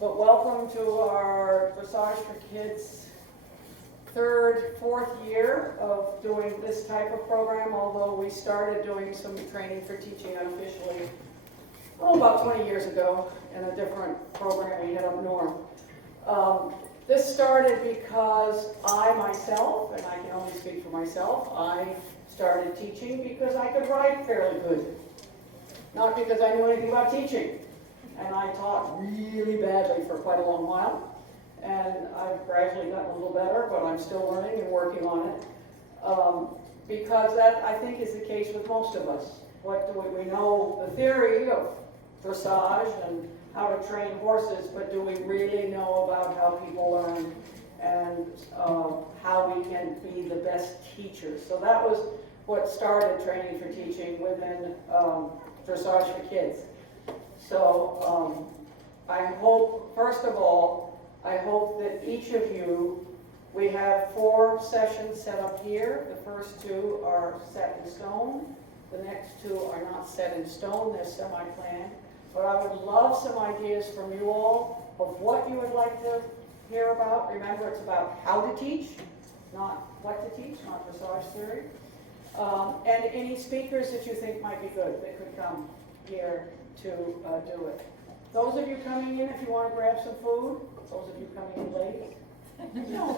But welcome to our Dressage4Kids fourth year of doing this type of program, although we started doing some training for teaching unofficially, about 20 years ago in a different program we had up north. This started because I myself, and I can only speak for myself, I started teaching because I could write fairly good. Not because I knew anything about teaching. And I taught really badly for quite a long while. And I've gradually gotten a little better, but I'm still learning and working on it. Because that, I think, is the case with most of us. We know the theory of dressage and how to train horses, but do we really know about how people learn and how we can be the best teachers? So that was what started Training4Teaching within Dressage4Kids. So I hope, first of all, I hope that each of you, we have 4 sessions set up here. The first 2 are set in stone. The next 2 are not set in stone, they're semi-planned. But I would love some ideas from you all of what you would like to hear about. Remember, it's about how to teach, not what to teach, not dressage theory. And any speakers that you think might be good that could come here to do it. Those of you coming in, if you want to grab some food, those of you coming in late, no.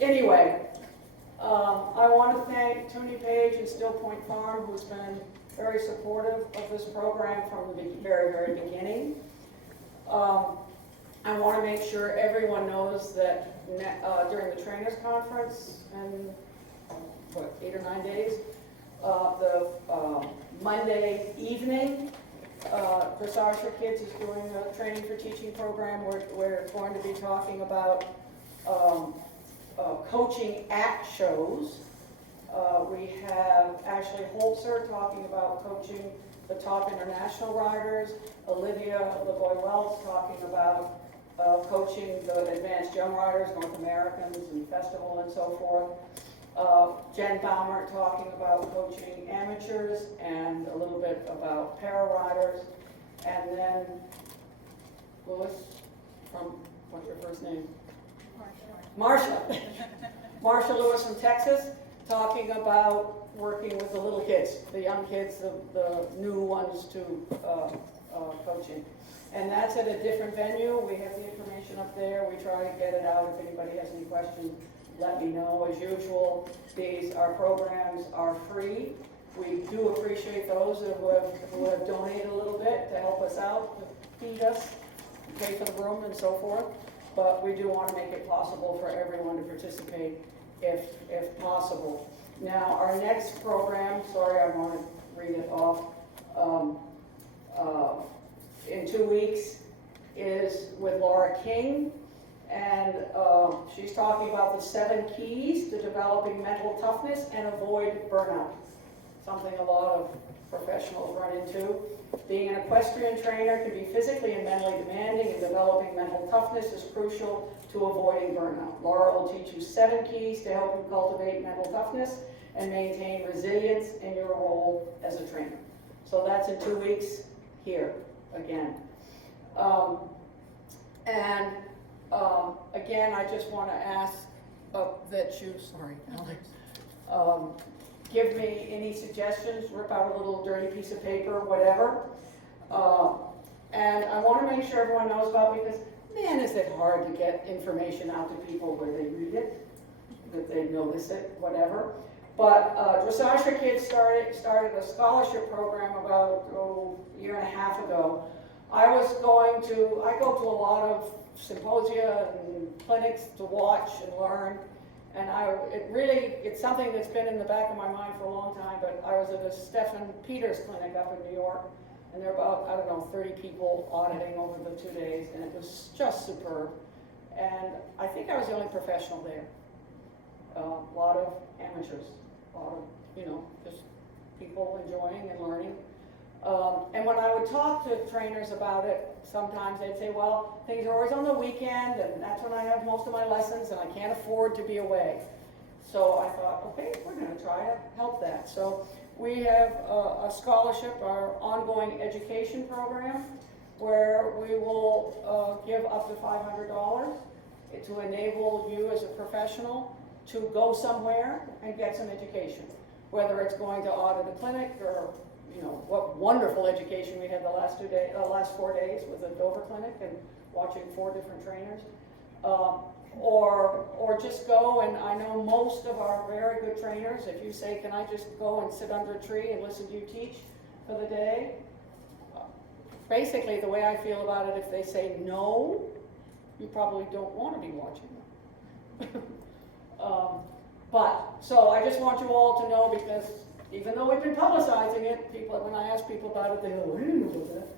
Anyway, I want to thank Toonie Page and Still Point Farm, who's been very supportive of this program from the very, very beginning. I want to make sure everyone knows that during the trainers conference in 8 or 9 days, the Monday evening, Dressage4Kids is doing a Training4Teaching program. We're going to be talking about coaching at shows. We have Ashley Holzer talking about coaching the top international riders, Olivia LeBoy-Wells talking about coaching the advanced young riders, North Americans and festival and so forth. Jen Baumer talking about coaching amateurs and a little bit about para riders. And then Louis from, what's your first name? Marsha. Marsha Lewis from Texas talking about working with the little kids, the young kids, the new ones to coaching. And that's at a different venue. We have the information up there. We try to get it out. If anybody has any questions, let me know. As usual, our programs are free. We do appreciate those who have donated a little bit to help us out, to feed us, pay for the room and so forth. But we do want to make it possible for everyone to participate if possible. Now, our next program, sorry, I want to read it off, in 2 weeks is with Laura King. And she's talking about the 7 keys to developing mental toughness and avoid burnout. Something a lot of professionals run into. Being an equestrian trainer can be physically and mentally demanding, and developing mental toughness is crucial to avoiding burnout. Laura will teach you 7 keys to help you cultivate mental toughness and maintain resilience in your role as a trainer. So that's in 2 weeks here again. Again, I just want to ask that you, sorry, Alex, give me any suggestions, rip out a little dirty piece of paper, whatever. And I want to make sure everyone knows about, because man, is it hard to get information out to people where they read it, that they notice it, whatever. But Dressage4Kids started a scholarship program about a year and a half ago. I go to a lot of symposia and clinics to watch and learn, and it's something that's been in the back of my mind for a long time. But I was at a Stephen Peters clinic up in New York, and there were about 30 people auditing over the 2 days, and it was just superb. And I think I was the only professional there. A lot of amateurs, a lot of just people enjoying and learning. And when I would talk to trainers about it, sometimes they'd say, well, things are always on the weekend, and that's when I have most of my lessons, and I can't afford to be away. So I thought, okay, we're going to try to help that. So we have a scholarship, our ongoing education program, where we will give up to $500 to enable you as a professional to go somewhere and get some education, whether it's going to audit a clinic or, you know, what wonderful education we had the last 4 days with the Dover clinic and watching 4 different trainers, or just go. And I know most of our very good trainers, if you say, can I just go and sit under a tree and listen to you teach for the day? Basically, the way I feel about it, if they say no, you probably don't want to be watching them. So I just want you all to know, because even though we've been publicizing it, people, when I ask people about it, they go, I didn't know about that.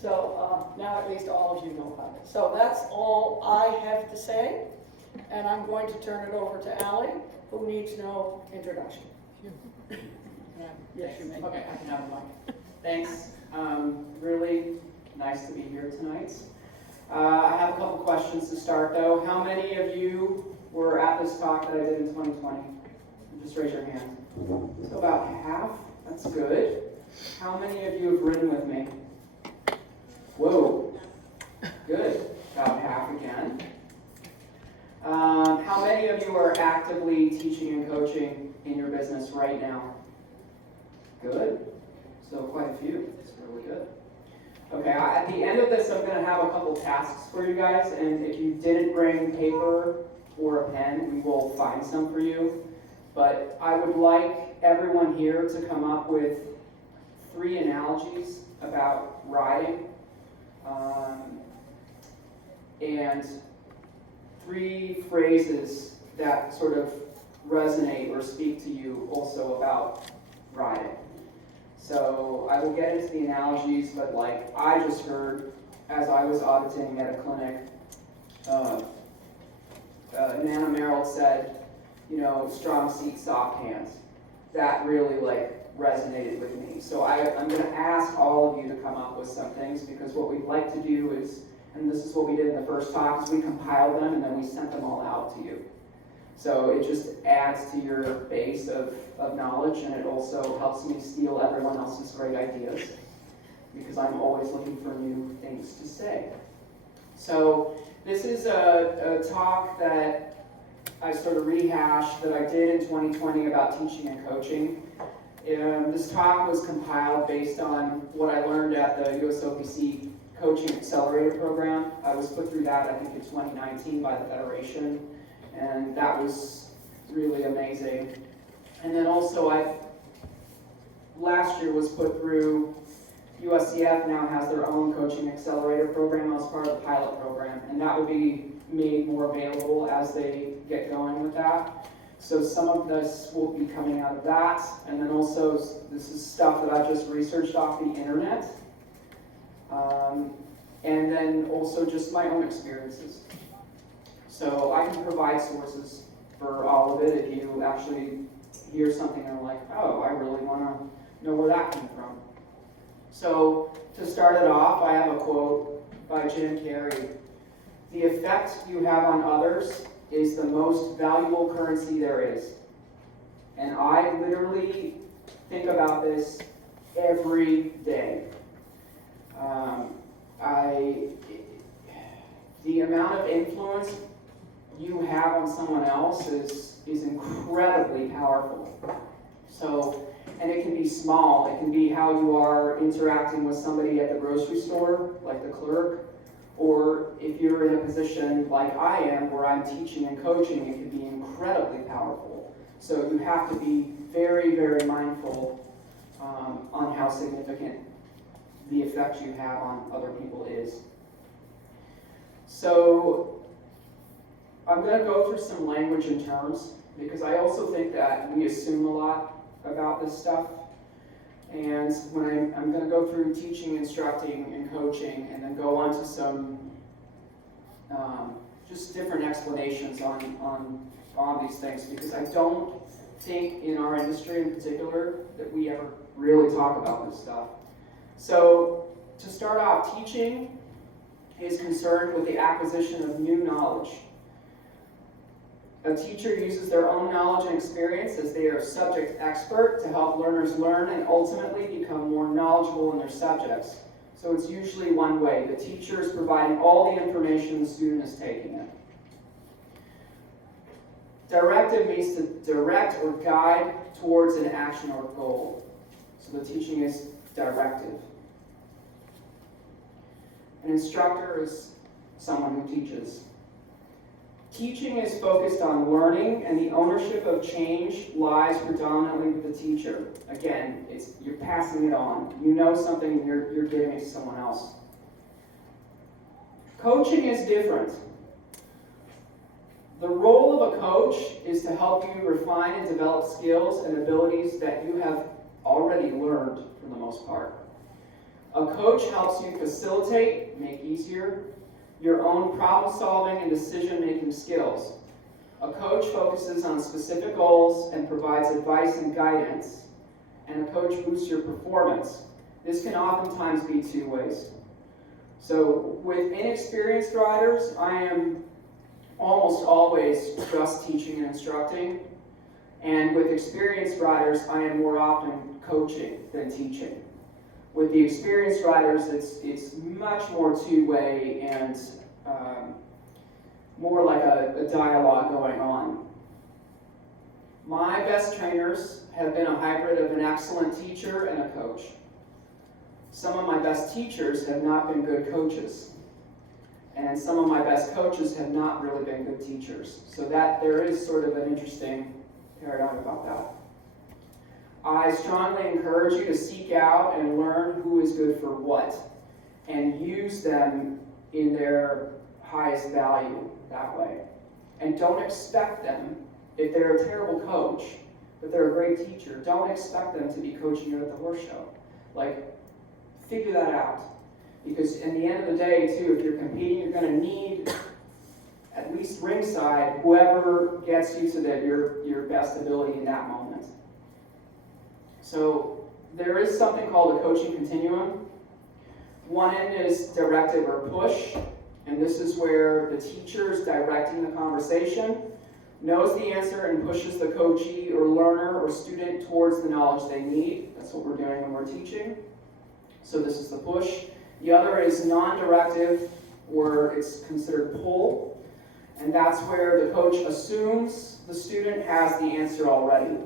So now at least all of you know about it. So that's all I have to say, and I'm going to turn it over to Allie, who needs no introduction. Yes, you may. Okay, I can have the mic. Thanks. Really nice to be here tonight. I have a couple questions to start, though. How many of you were at this talk that I did in 2020? Just raise your hand. So about half. That's good. How many of you have ridden with me? Whoa. Good. About half again. How many of you are actively teaching and coaching in your business right now? Good. So quite a few. That's really good. Okay, at the end of this, I'm going to have a couple tasks for you guys, and if you didn't bring paper or a pen, we will find some for you. But I would like everyone here to come up with 3 analogies about riding, and 3 phrases that sort of resonate or speak to you also about riding. So I will get into the analogies, but like I just heard as I was auditing at a clinic, Nana Merrill said, you know, strong seat, soft hands. That really like resonated with me. So I'm going to ask all of you to come up with some things, because what we'd like to do is, and this is what we did in the first talk, is we compiled them and then we sent them all out to you. So it just adds to your base of knowledge, and it also helps me steal everyone else's great ideas, because I'm always looking for new things to say. So this is a talk that I sort of rehashed that I did in 2020 about teaching and coaching. This talk was compiled based on what I learned at the USOPC Coaching Accelerator Program. I was put through that, I think, in 2019 by the Federation. And that was really amazing. And then also last year was put through, USCF now has their own coaching accelerator program. I was part of the pilot program, and that will be made more available as they get going with that. So some of this will be coming out of that. And then also, this is stuff that I just researched off the internet. And then also just my own experiences. So I can provide sources for all of it if you actually hear something and are like, oh, I really want to know where that came from. So to start it off, I have a quote by Jim Carrey. The effect you have on others is the most valuable currency there is. And I literally think about this every day. The amount of influence you have on someone else is incredibly powerful. So, and it can be small. It can be how you are interacting with somebody at the grocery store, like the clerk, or if you're in a position like I am, where I'm teaching and coaching, it can be incredibly powerful. So you have to be very, very mindful on how significant the effect you have on other people is. So I'm going to go through some language and terms, because I also think that we assume a lot about this stuff. And when I'm going to go through teaching, instructing, and coaching, and then go on to some just different explanations on these things, because I don't think in our industry in particular that we ever really talk about this stuff. So to start off, teaching is concerned with the acquisition of new knowledge. A teacher uses their own knowledge and experience as they are a subject expert to help learners learn and ultimately become more knowledgeable in their subjects. So it's usually one way. The teacher is providing all the information, the student is taking it. Directive means to direct or guide towards an action or goal. So the teaching is directive. An instructor is someone who teaches. Teaching is focused on learning, and the ownership of change lies predominantly with the teacher. Again, you're passing it on. You know something and you're giving it to someone else. Coaching is different. The role of a coach is to help you refine and develop skills and abilities that you have already learned for the most part. A coach helps you facilitate, make easier, your own problem-solving and decision-making skills. A coach focuses on specific goals and provides advice and guidance, and a coach boosts your performance. This can oftentimes be two ways. So with inexperienced riders, I am almost always just teaching and instructing, and with experienced riders, I am more often coaching than teaching. With the experienced riders, it's much more two-way and more like a dialogue going on. My best trainers have been a hybrid of an excellent teacher and a coach. Some of my best teachers have not been good coaches, and some of my best coaches have not really been good teachers. So that there is sort of an interesting paradigm about that. I strongly encourage you to seek out and learn who is good for what, and use them in their highest value that way. And don't expect them, if they're a terrible coach, but they're a great teacher, don't expect them to be coaching you at the horse show. Like, figure that out. Because in the end of the day, too, if you're competing, you're going to need, at least ringside, whoever gets you to your best ability in that moment. So there is something called a coaching continuum. One end is directive or push, and this is where the teacher is directing the conversation, knows the answer, and pushes the coachee or learner or student towards the knowledge they need. That's what we're doing when we're teaching. So this is the push. The other is non-directive, where it's considered pull, and that's where the coach assumes the student has the answer already.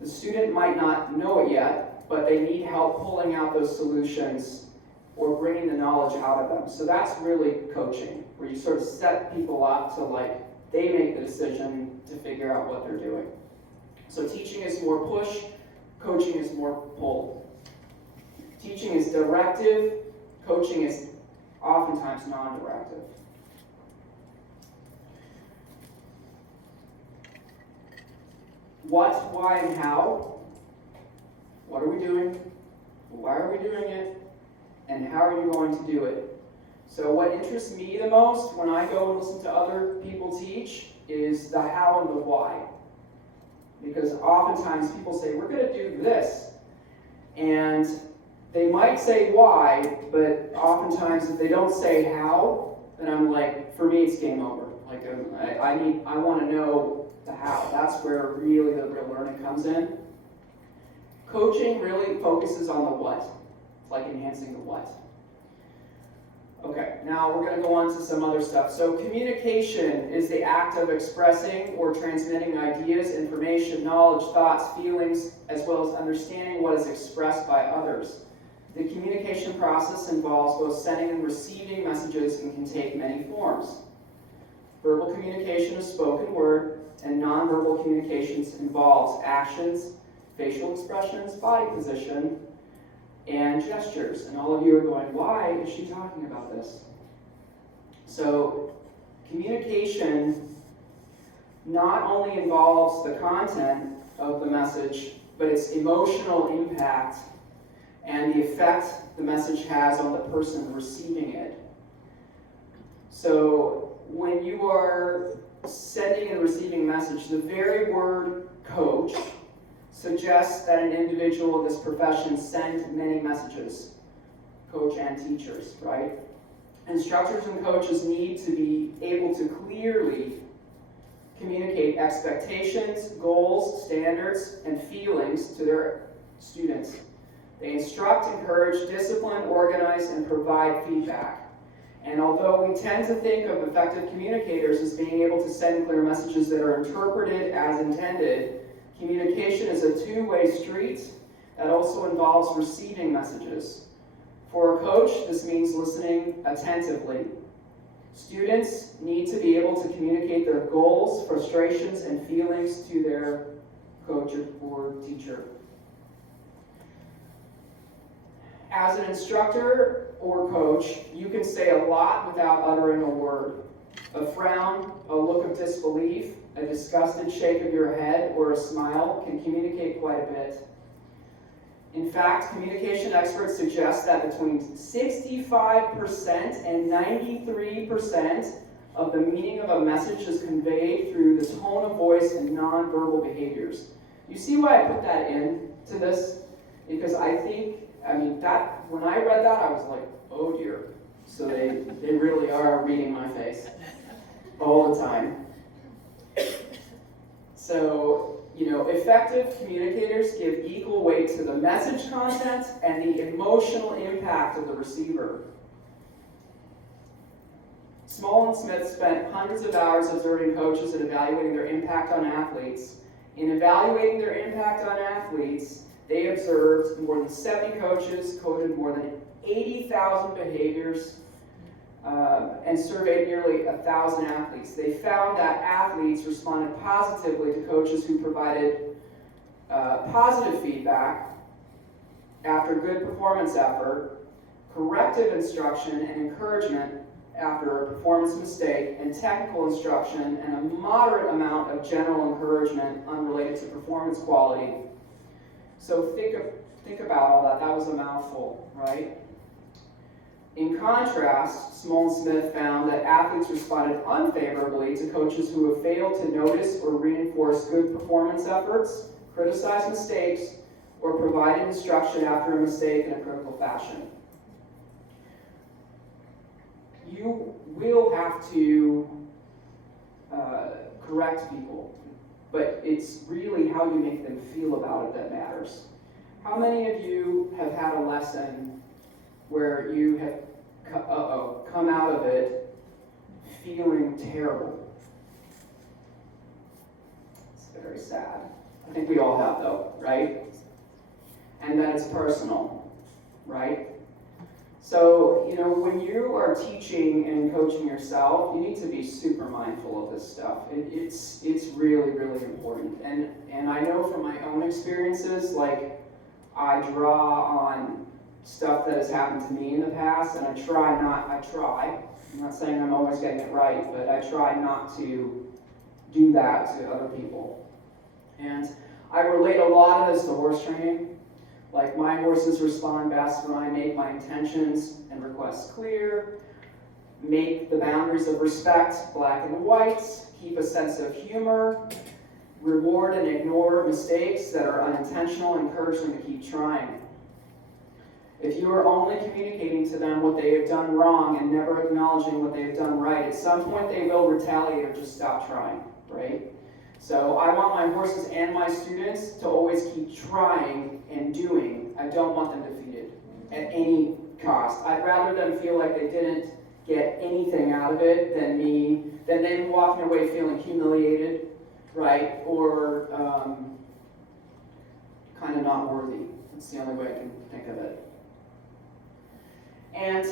The student might not know it yet, but they need help pulling out those solutions or bringing the knowledge out of them. So that's really coaching, where you sort of set people up to they make the decision to figure out what they're doing. So teaching is more push, coaching is more pull. Teaching is directive, coaching is oftentimes non-directive. What, why, and how? What are we doing? Why are we doing it? And how are you going to do it? So what interests me the most when I go and listen to other people teach is the how and the why. Because oftentimes people say, we're going to do this. And they might say why, but oftentimes if they don't say how, then I'm like, for me it's game over. Like I want to know the how. That's where really the real learning comes in. Coaching really focuses on the what. It's like enhancing the what. Okay, now we're going to go on to some other stuff. So communication is the act of expressing or transmitting ideas, information, knowledge, thoughts, feelings, as well as understanding what is expressed by others. The communication process involves both sending and receiving messages and can take many forms. Verbal communication is spoken word, and nonverbal communications involves actions, facial expressions, body position, and gestures. And all of you are going, why is she talking about this? So communication not only involves the content of the message, but its emotional impact and the effect the message has on the person receiving it. So when you are sending and receiving a message, the very word coach suggests that an individual of this profession send many messages, coach and teachers, right? Instructors and coaches need to be able to clearly communicate expectations, goals, standards, and feelings to their students. They instruct, encourage, discipline, organize, and provide feedback. And although we tend to think of effective communicators as being able to send clear messages that are interpreted as intended, communication is a two-way street that also involves receiving messages. For a coach, this means listening attentively. Students need to be able to communicate their goals, frustrations, and feelings to their coach or teacher. As an instructor or coach, you can say a lot without uttering a word. A frown, a look of disbelief, a disgusted shake of your head, or a smile can communicate quite a bit. In fact, communication experts suggest that between 65% and 93% of the meaning of a message is conveyed through the tone of voice and nonverbal behaviors. You see why I put that into this? Because that when I read that, I was like, oh dear. So they really are reading my face all the time. So, effective communicators give equal weight to the message content and the emotional impact of the receiver. Small and Smith spent hundreds of hours observing coaches and evaluating their impact on athletes. In evaluating their impact on athletes, they observed more than 70 coaches, coded more than 80,000 behaviors, and surveyed nearly 1,000 athletes. They found that athletes responded positively to coaches who provided positive feedback after good performance effort, corrective instruction and encouragement after a performance mistake, and technical instruction and a moderate amount of general encouragement unrelated to performance quality. So think about all that. That was a mouthful, right? In contrast, Small and Smith found that athletes responded unfavorably to coaches who have failed to notice or reinforce good performance efforts, criticize mistakes, or provide instruction after a mistake in a critical fashion. You will have to correct people, but it's really how you make them feel about it that matters. How many of you have had a lesson where you have come out of it feeling terrible? It's very sad. I think we all have, though, right? And that it's personal, right? So, when you are teaching and coaching yourself, you need to be super mindful of this stuff. It's really, really important. And I know from my own experiences, like, I draw on stuff that has happened to me in the past, and I try, I'm not saying I'm always getting it right, but I try not to do that to other people. And I relate a lot of this to horse training. Like, my horses respond best when I make my intentions and requests clear, make the boundaries of respect black and white, keep a sense of humor, reward and ignore mistakes that are unintentional, encourage them to keep trying. If you are only communicating to them what they have done wrong and never acknowledging what they have done right, at some point they will retaliate or just stop trying, right? So I want my horses and my students to always keep trying and doing. I don't want them defeated at any cost. I'd rather them feel like they didn't get anything out of it than them walking away feeling humiliated, right? Or kind of not worthy. That's the only way I can think of it. And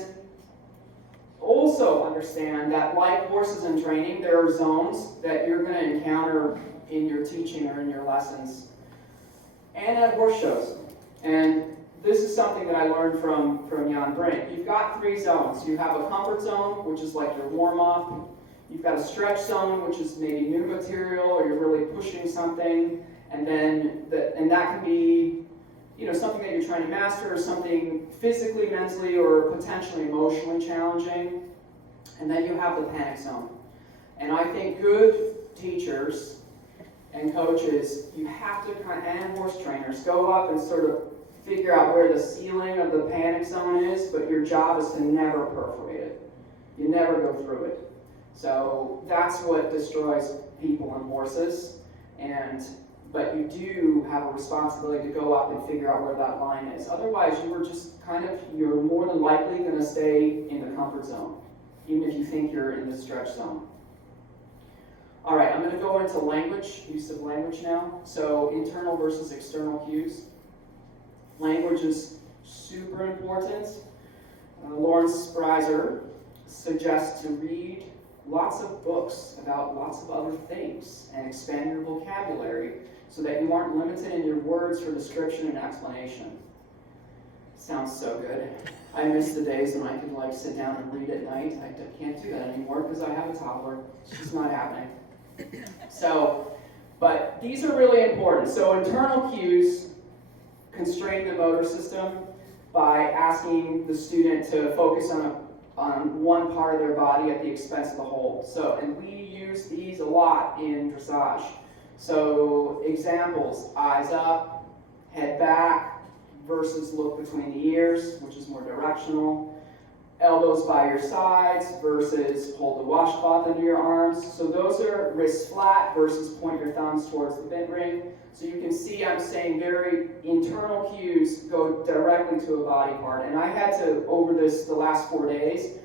also understand that, like horses in training, there are zones that you're going to encounter in your teaching or in your lessons and at horse shows. And this is something that I learned from Jan Brink. You've got 3 zones. You have a comfort zone, which is like your warm-up. You've got a stretch zone, which is maybe new material or you're really pushing something. And then that can be something that you're trying to master, or something physically, mentally, or potentially emotionally challenging. And then you have the panic zone. And I think good teachers and coaches, you have to and horse trainers, go up and sort of figure out where the ceiling of the panic zone is, but your job is to never perforate it. You never go through it. So that's what destroys people and horses, but you do have a responsibility to go up and figure out where that line is. Otherwise, you're more than likely going to stay in the comfort zone, even if you think you're in the stretch zone. All right, I'm going to go into language, use of language now. So internal versus external cues. Language is super important. Lawrence Spryzer suggests to read lots of books about lots of other things and expand your vocabulary so that you aren't limited in your words for description and explanation. Sounds so good. I miss the days when I could sit down and read at night. I can't do that anymore because I have a toddler. It's just not happening. But these are really important. So internal cues constrain the motor system by asking the student to focus on one part of their body at the expense of the whole. And we use these a lot in dressage. So examples, eyes up, head back, versus look between the ears, which is more directional. Elbows by your sides versus hold the washcloth under your arms. So those are wrists flat versus point your thumbs towards the bit ring. So you can see I'm saying very internal cues go directly to a body part. And I had to, over the last 4 days,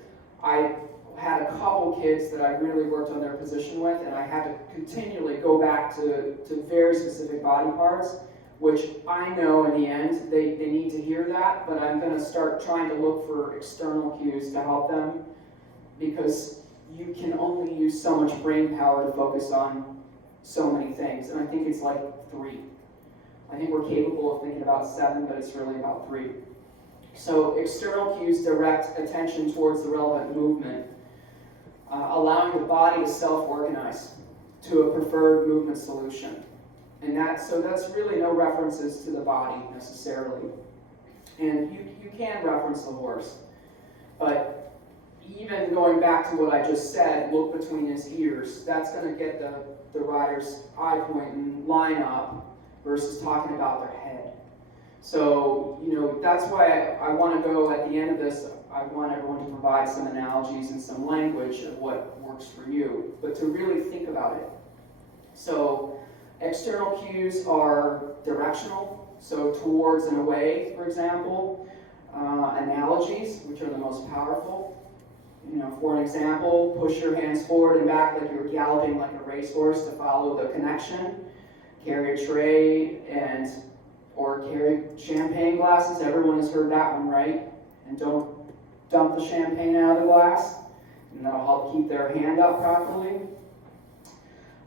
I had a couple kids that I really worked on their position with, and I had to continually go back to very specific body parts, which I know in the end they need to hear that, but I'm going to start trying to look for external cues to help them, because you can only use so much brain power to focus on so many things, and I think it's like 3. I think we're capable of thinking about 7, but it's really about 3. So external cues direct attention towards the relevant movement, allowing the body to self-organize to a preferred movement solution. And that's really no references to the body necessarily. And you can reference the horse, but even going back to what I just said, look between his ears, that's going to get the rider's eye point and line up versus talking about their head. So, that's why I want to go at the end of this, I want everyone to provide some analogies and some language of what works for you, but to really think about it. So, external cues are directional, so towards and away, for example. Analogies, which are the most powerful. For an example, push your hands forward and back like you're galloping like a racehorse to follow the connection. Carry a tray or carry champagne glasses. Everyone has heard that one, right? And don't dump the champagne out of the glass, and that'll help keep their hand up properly.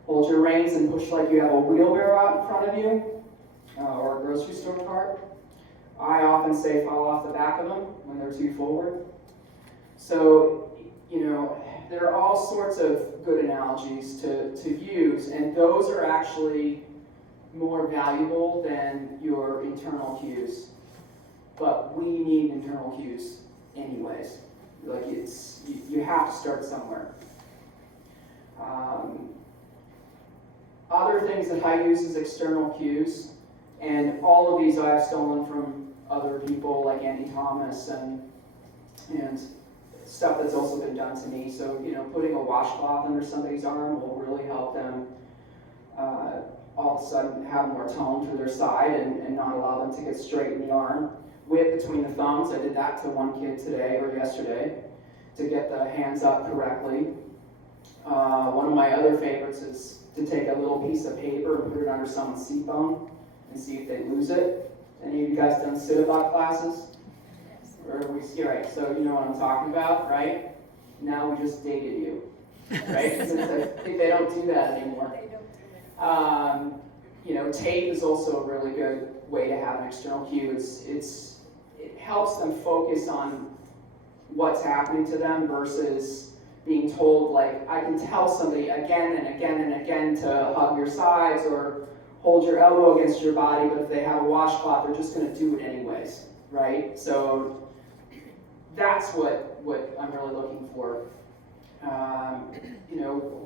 Hold your reins and push like you have a wheelbarrow out in front of you, or a grocery store cart. I often say fall off the back of them when they're too forward. So, there are all sorts of good analogies to use, and those are actually more valuable than your internal cues. But we need internal cues anyways. You have to start somewhere. Other things that I use as external cues, and all of these I've stolen from other people like Andy Thomas and stuff that's also been done to me. So, putting a washcloth under somebody's arm will really help them all of a sudden have more tone to their side and not allow them to get straight in the arm. Whip between the thumbs. I did that to one kid today or yesterday to get the hands up correctly. One of my other favorites is to take a little piece of paper and put it under someone's seat bone and see if they lose it. Any of you guys done sit-about classes? Right, so you know what I'm talking about, right? Now we just dated you, right? Since I think they don't do that anymore. Tape is also a really good way to have an external cue. It helps them focus on what's happening to them versus being told, I can tell somebody again and again and again to hug your sides or hold your elbow against your body, but if they have a washcloth, they're just going to do it anyways, right? So that's what I'm really looking for.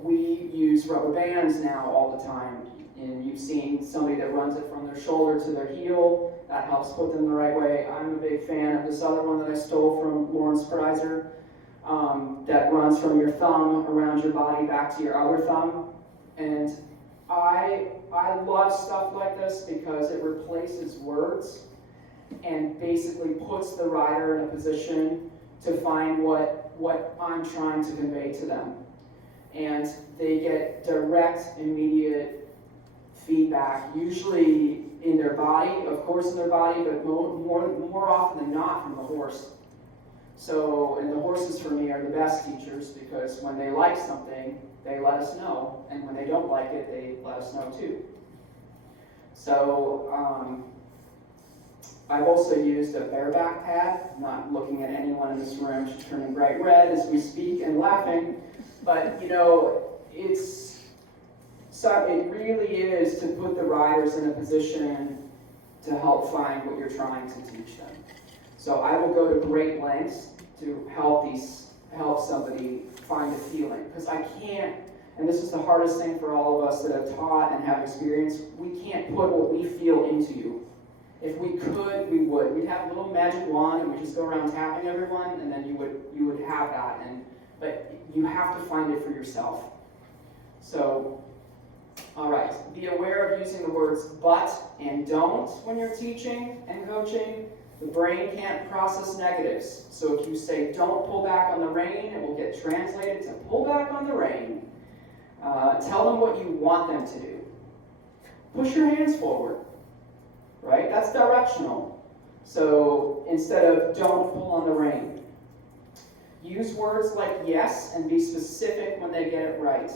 We use rubber bands now all the time, and you've seen somebody that runs it from their shoulder to their heel. That helps put them the right way. I'm a big fan of this other one that I stole from Lawrence Spryzer. that runs from your thumb around your body back to your other thumb. And I love stuff like this because it replaces words and basically puts the rider in a position to find what I'm trying to convey to them. And they get direct, immediate feedback, usually in their body, of course in their body, but more often than not from the horse. So, and the horses for me are the best teachers because when they like something, they let us know, and when they don't like it, they let us know too. So, I've also used a bareback pad. I'm not looking at anyone in this room. She's turning bright red as we speak and laughing. But, you know, it really is to put the riders in a position to help find what you're trying to teach them. So I will go to great lengths to help somebody find a feeling. Because I can't, and this is the hardest thing for all of us that have taught and have experience, we can't put what we feel into you. If we could, we would. We'd have a little magic wand and we'd just go around tapping everyone, and then you would have that. But you have to find it for yourself. So, all right, be aware of using the words but and don't when you're teaching and coaching. The brain can't process negatives. So if you say don't pull back on the rein, it will get translated to pull back on the rein. Tell them what you want them to do. Push your hands forward, right? That's directional. So instead of don't pull on the rein. Use words like yes and be specific when they get it right.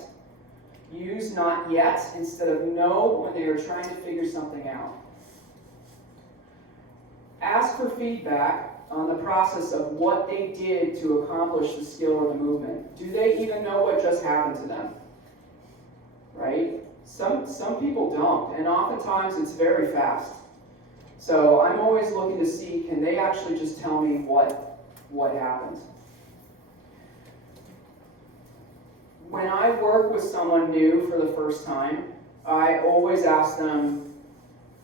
Use not yet instead of no when they are trying to figure something out. Ask for feedback on the process of what they did to accomplish the skill or the movement. Do they even know what just happened to them? Right? Some people don't, and oftentimes it's very fast. So I'm always looking to see, can they actually just tell me what happened? When I work with someone new for the first time, I always ask them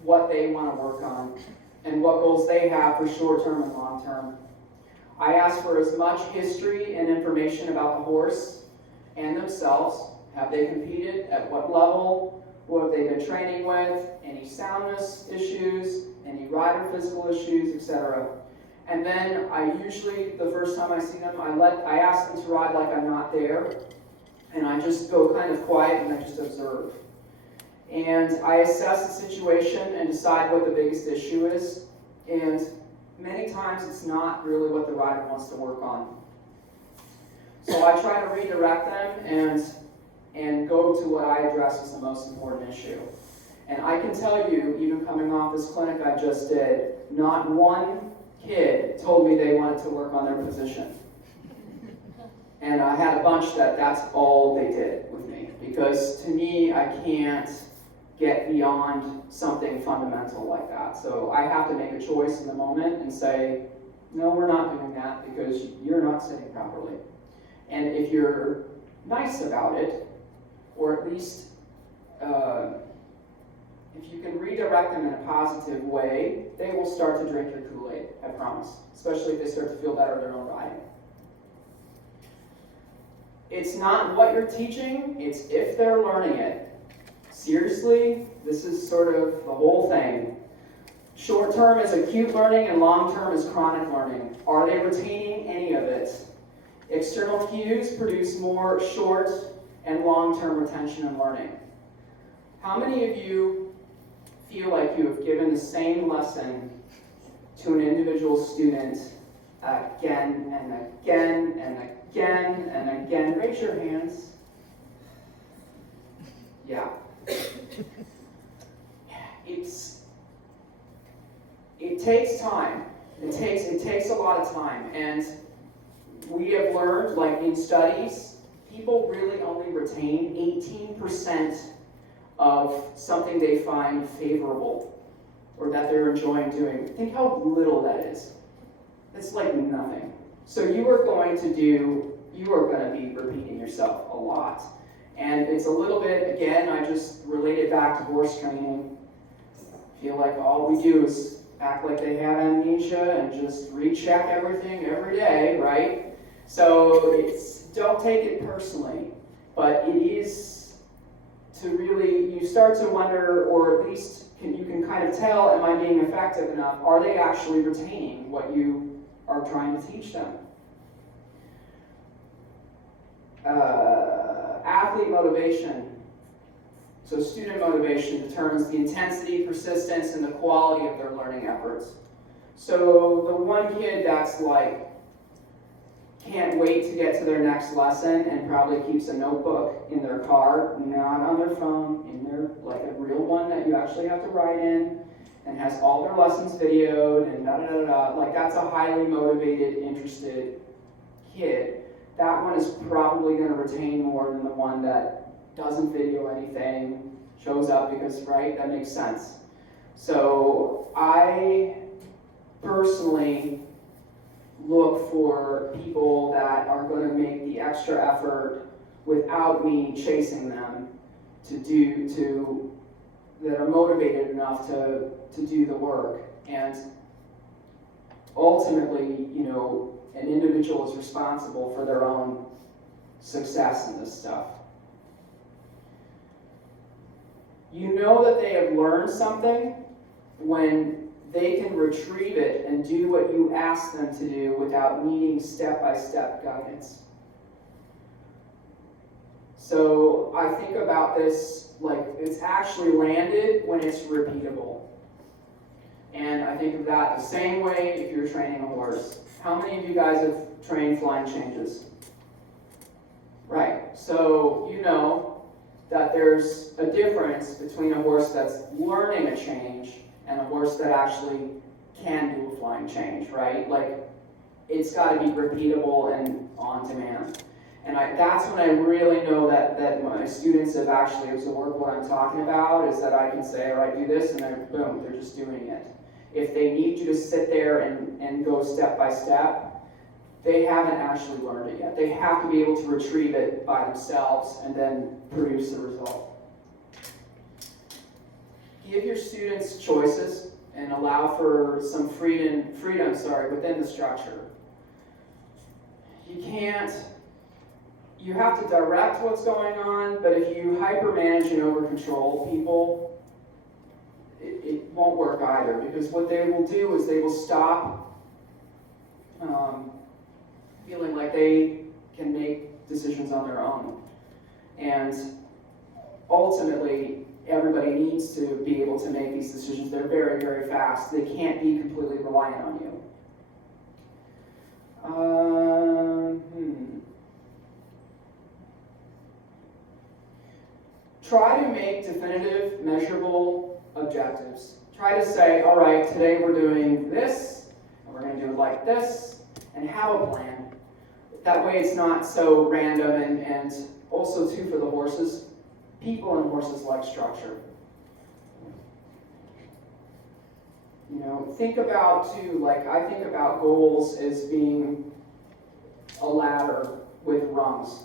what they want to work on and what goals they have for short-term and long-term. I ask for as much history and information about the horse and themselves. Have they competed? At what level? What have they been training with? Any soundness issues? Any rider physical issues, etc. And then I usually, the first time I see them, I ask them to ride like I'm not there. And I just go kind of quiet and I just observe. And I assess the situation and decide what the biggest issue is. And many times it's not really what the rider wants to work on. So I try to redirect them and go to what I address as the most important issue. And I can tell you, even coming off this clinic I just did, not one kid told me they wanted to work on their position. And I had a bunch that's all they did with me. Because to me, I can't get beyond something fundamental like that. So I have to make a choice in the moment and say, no, we're not doing that because you're not sitting properly. And if you're nice about it, or at least if you can redirect them in a positive way, they will start to drink your Kool-Aid, I promise. Especially if they start to feel better in their own riding. It's not what you're teaching, it's if they're learning it. Seriously, this is sort of the whole thing. Short term is acute learning and long term is chronic learning. Are they retaining any of it? External cues produce more short and long-term retention and learning. How many of you feel like you have given the same lesson to an individual student again and again and again and again? Raise your hands. Yeah. It takes time. It takes a lot of time. And we have learned, like in studies, people really only retain 18% of something they find favorable or that they're enjoying doing. Think how little that is. It's like nothing. So you are going to be repeating yourself a lot. And it's a little bit, again, I just relate it back to horse training. I feel like all we do is act like they have amnesia and just recheck everything every day, right? So don't take it personally, but it is to really, you start to wonder, or at least you can kind of tell, am I being effective enough? Are they actually retaining what you are trying to teach them? Athlete motivation. So student motivation determines the intensity, persistence, and the quality of their learning efforts. So the one kid that's like, can't wait to get to their next lesson and probably keeps a notebook in their car, not on their phone, in their, like a real one that you actually have to write in, and has all their lessons videoed and da-da-da-da-da, like that's a highly motivated, interested kid. That one is probably going to retain more than the one that doesn't video anything, shows up because, right, that makes sense. So I personally look for people that are going to make the extra effort without me chasing them that are motivated enough to do the work. And ultimately, you know, an individual is responsible for their own success in this stuff. You know that they have learned something when they can retrieve it and do what you ask them to do without needing step-by-step guidance. So I think about this like it's actually landed when it's repeatable. And I think of that the same way if you're training a horse. How many of you guys have trained flying changes? Right, so you know that there's a difference between a horse that's learning a change and a horse that actually can do a flying change, right? Like, it's got to be repeatable and on demand. And that's when I really know that my students have actually absorbed what I'm talking about, is that I can say, all right, do this, and boom, they're just doing it. If they need you to sit there and go step by step, they haven't actually learned it yet. They have to be able to retrieve it by themselves and then produce the result. Give your students choices and allow for some freedom within the structure. You have to direct what's going on, but if you hyper-manage and over-control people, it won't work either, because what they will do is they will stop feeling like they can make decisions on their own. And ultimately, everybody needs to be able to make these decisions. They're very, very fast. They can't be completely reliant on you. Try to make definitive, measurable objectives. Try to say, all right, today we're doing this, and we're going to do it like this, and have a plan. That way it's not so random, and also, too, for the horses, people and horses like structure. You know, think about, too, like I think about goals as being a ladder with rungs.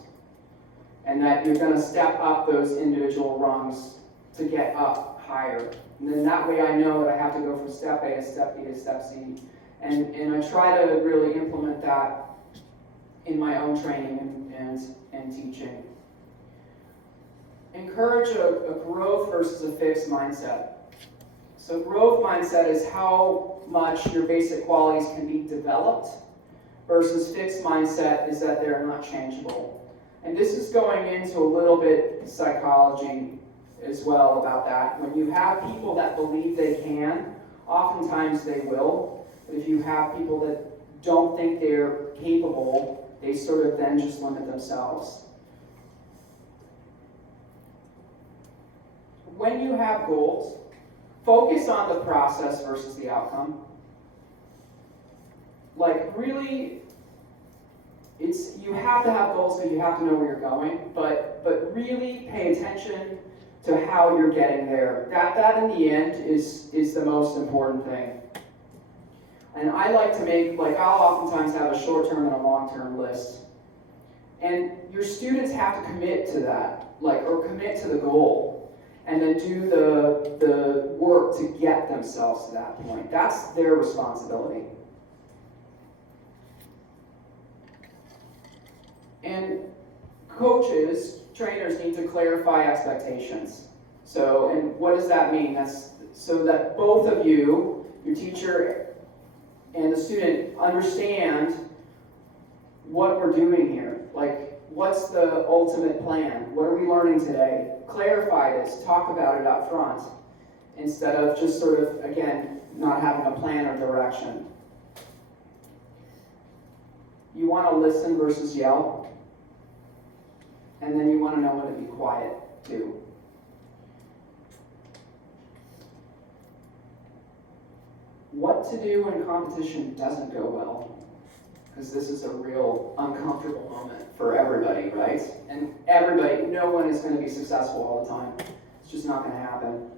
And that you're going to step up those individual rungs to get up higher. And then that way I know that I have to go from step A to step B to step C. And I try to really implement that in my own training and teaching. Encourage a growth versus a fixed mindset. So growth mindset is how much your basic qualities can be developed, versus fixed mindset is that they're not changeable. And this is going into a little bit psychology as well about that. When you have people that believe they can, oftentimes they will. But if you have people that don't think they're capable, they sort of then just limit themselves. When you have goals, focus on the process versus the outcome. Like really, you have to have goals, so you have to know where you're going, but really pay attention to how you're getting there. That in the end is the most important thing. And I like to make, like I'll oftentimes have a short-term and a long-term list. And your students have to commit to that, or commit to the goal, and then do the work to get themselves to that point. That's their responsibility. coaches, trainers need to clarify expectations. So, and what does that mean? That's so that both of you, your teacher and the student, understand what we're doing here. Like, what's the ultimate plan? What are we learning today? Clarify this, talk about it up front, instead of just sort of, again, not having a plan or direction. You want to listen versus yell, and then you want to know when to be quiet, too. What to do when competition doesn't go well? Because this is a real uncomfortable moment for everybody, right? And everybody, no one is going to be successful all the time. It's just not going to happen.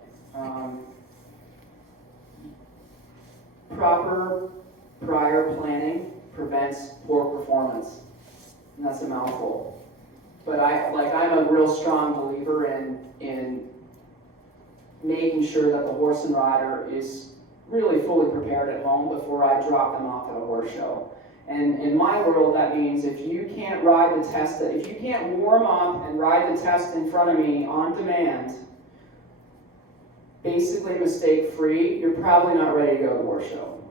Proper prior planning prevents poor performance. And that's a mouthful. But I'm a real strong believer in making sure that the horse and rider is really fully prepared at home before I drop them off at a horse show. And in my world, that means if you can't ride the test, if you can't warm up and ride the test in front of me on demand, basically mistake-free, you're probably not ready to go to the horse show.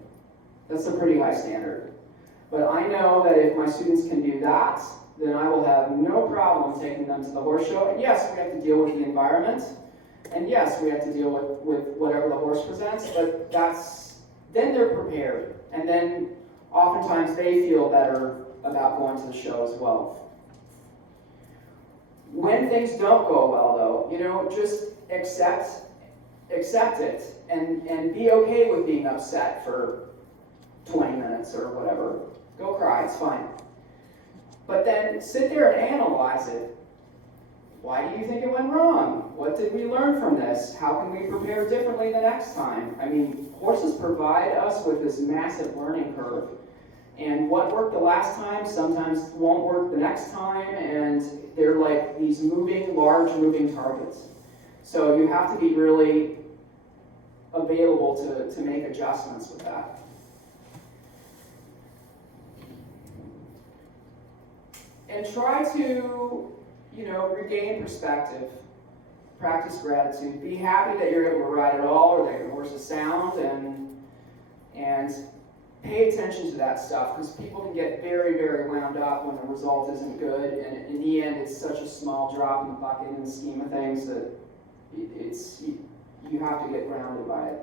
That's a pretty high standard. But I know that if my students can do that, then I will have no problem taking them to the horse show. And yes, we have to deal with the environment. And yes, we have to deal with whatever the horse presents, but then they're prepared. And then oftentimes they feel better about going to the show as well. When things don't go well though, just accept it and be okay with being upset for 20 minutes or whatever. Go cry, it's fine. But then sit there and analyze it. Why do you think it went wrong? What did we learn from this? How can we prepare differently the next time? I mean, horses provide us with this massive learning curve. And what worked the last time sometimes won't work the next time, and they're like these large moving targets. So you have to be really available to make adjustments with that. And try to, regain perspective. Practice gratitude. Be happy that you're able to ride at all, or that your horse is sound, and pay attention to that stuff, because people can get very, very wound up when the result isn't good, and in the end it's such a small drop in the bucket in the scheme of things that you have to get grounded by it.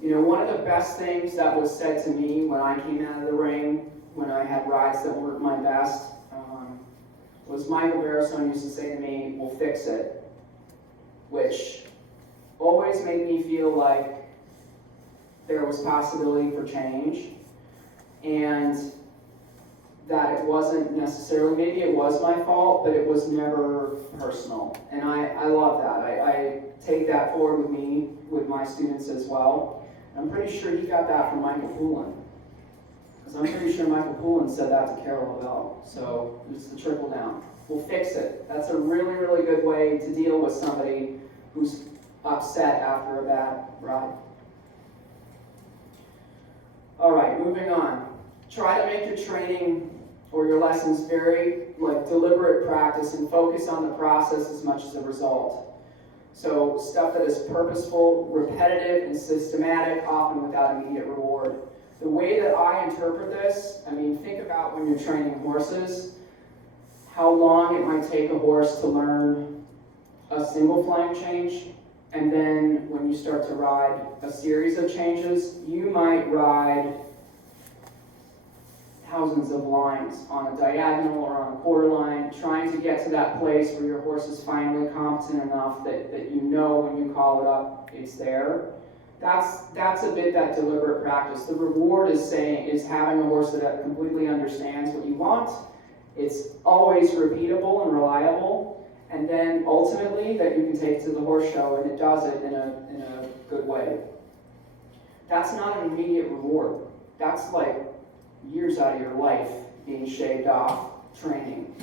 One of the best things that was said to me when I came out of the ring, when I had rides that weren't my best, was Michael Barrison used to say to me, "We'll fix it," which always made me feel like there was possibility for change, and that it wasn't necessarily, maybe it was my fault, but it was never personal. And I love that. I take that forward with me, with my students as well. I'm pretty sure he got that from Michael Poulin, because I'm pretty sure Michael Poulin said that to Carol Lavelle. So it's the trickle down. We'll fix it. That's a really, really good way to deal with somebody who's upset after a bad ride. All right, moving on. Try to make your training or your lessons very deliberate practice, and focus on the process as much as the result. So stuff that is purposeful, repetitive, and systematic, often without immediate reward. The way that I interpret this, think about when you're training horses, how long it might take a horse to learn a single flying change, and then when you start to ride a series of changes, you might ride thousands of lines on a diagonal or on a quarter line, trying to get to that place where your horse is finally competent enough that when you call it up, it's there. That's a bit that deliberate practice. The reward is having a horse that completely understands what you want. It's always repeatable and reliable, and then ultimately that you can take to the horse show, and it does it in a good way. That's not an immediate reward. That's like years out of your life being shaved off training.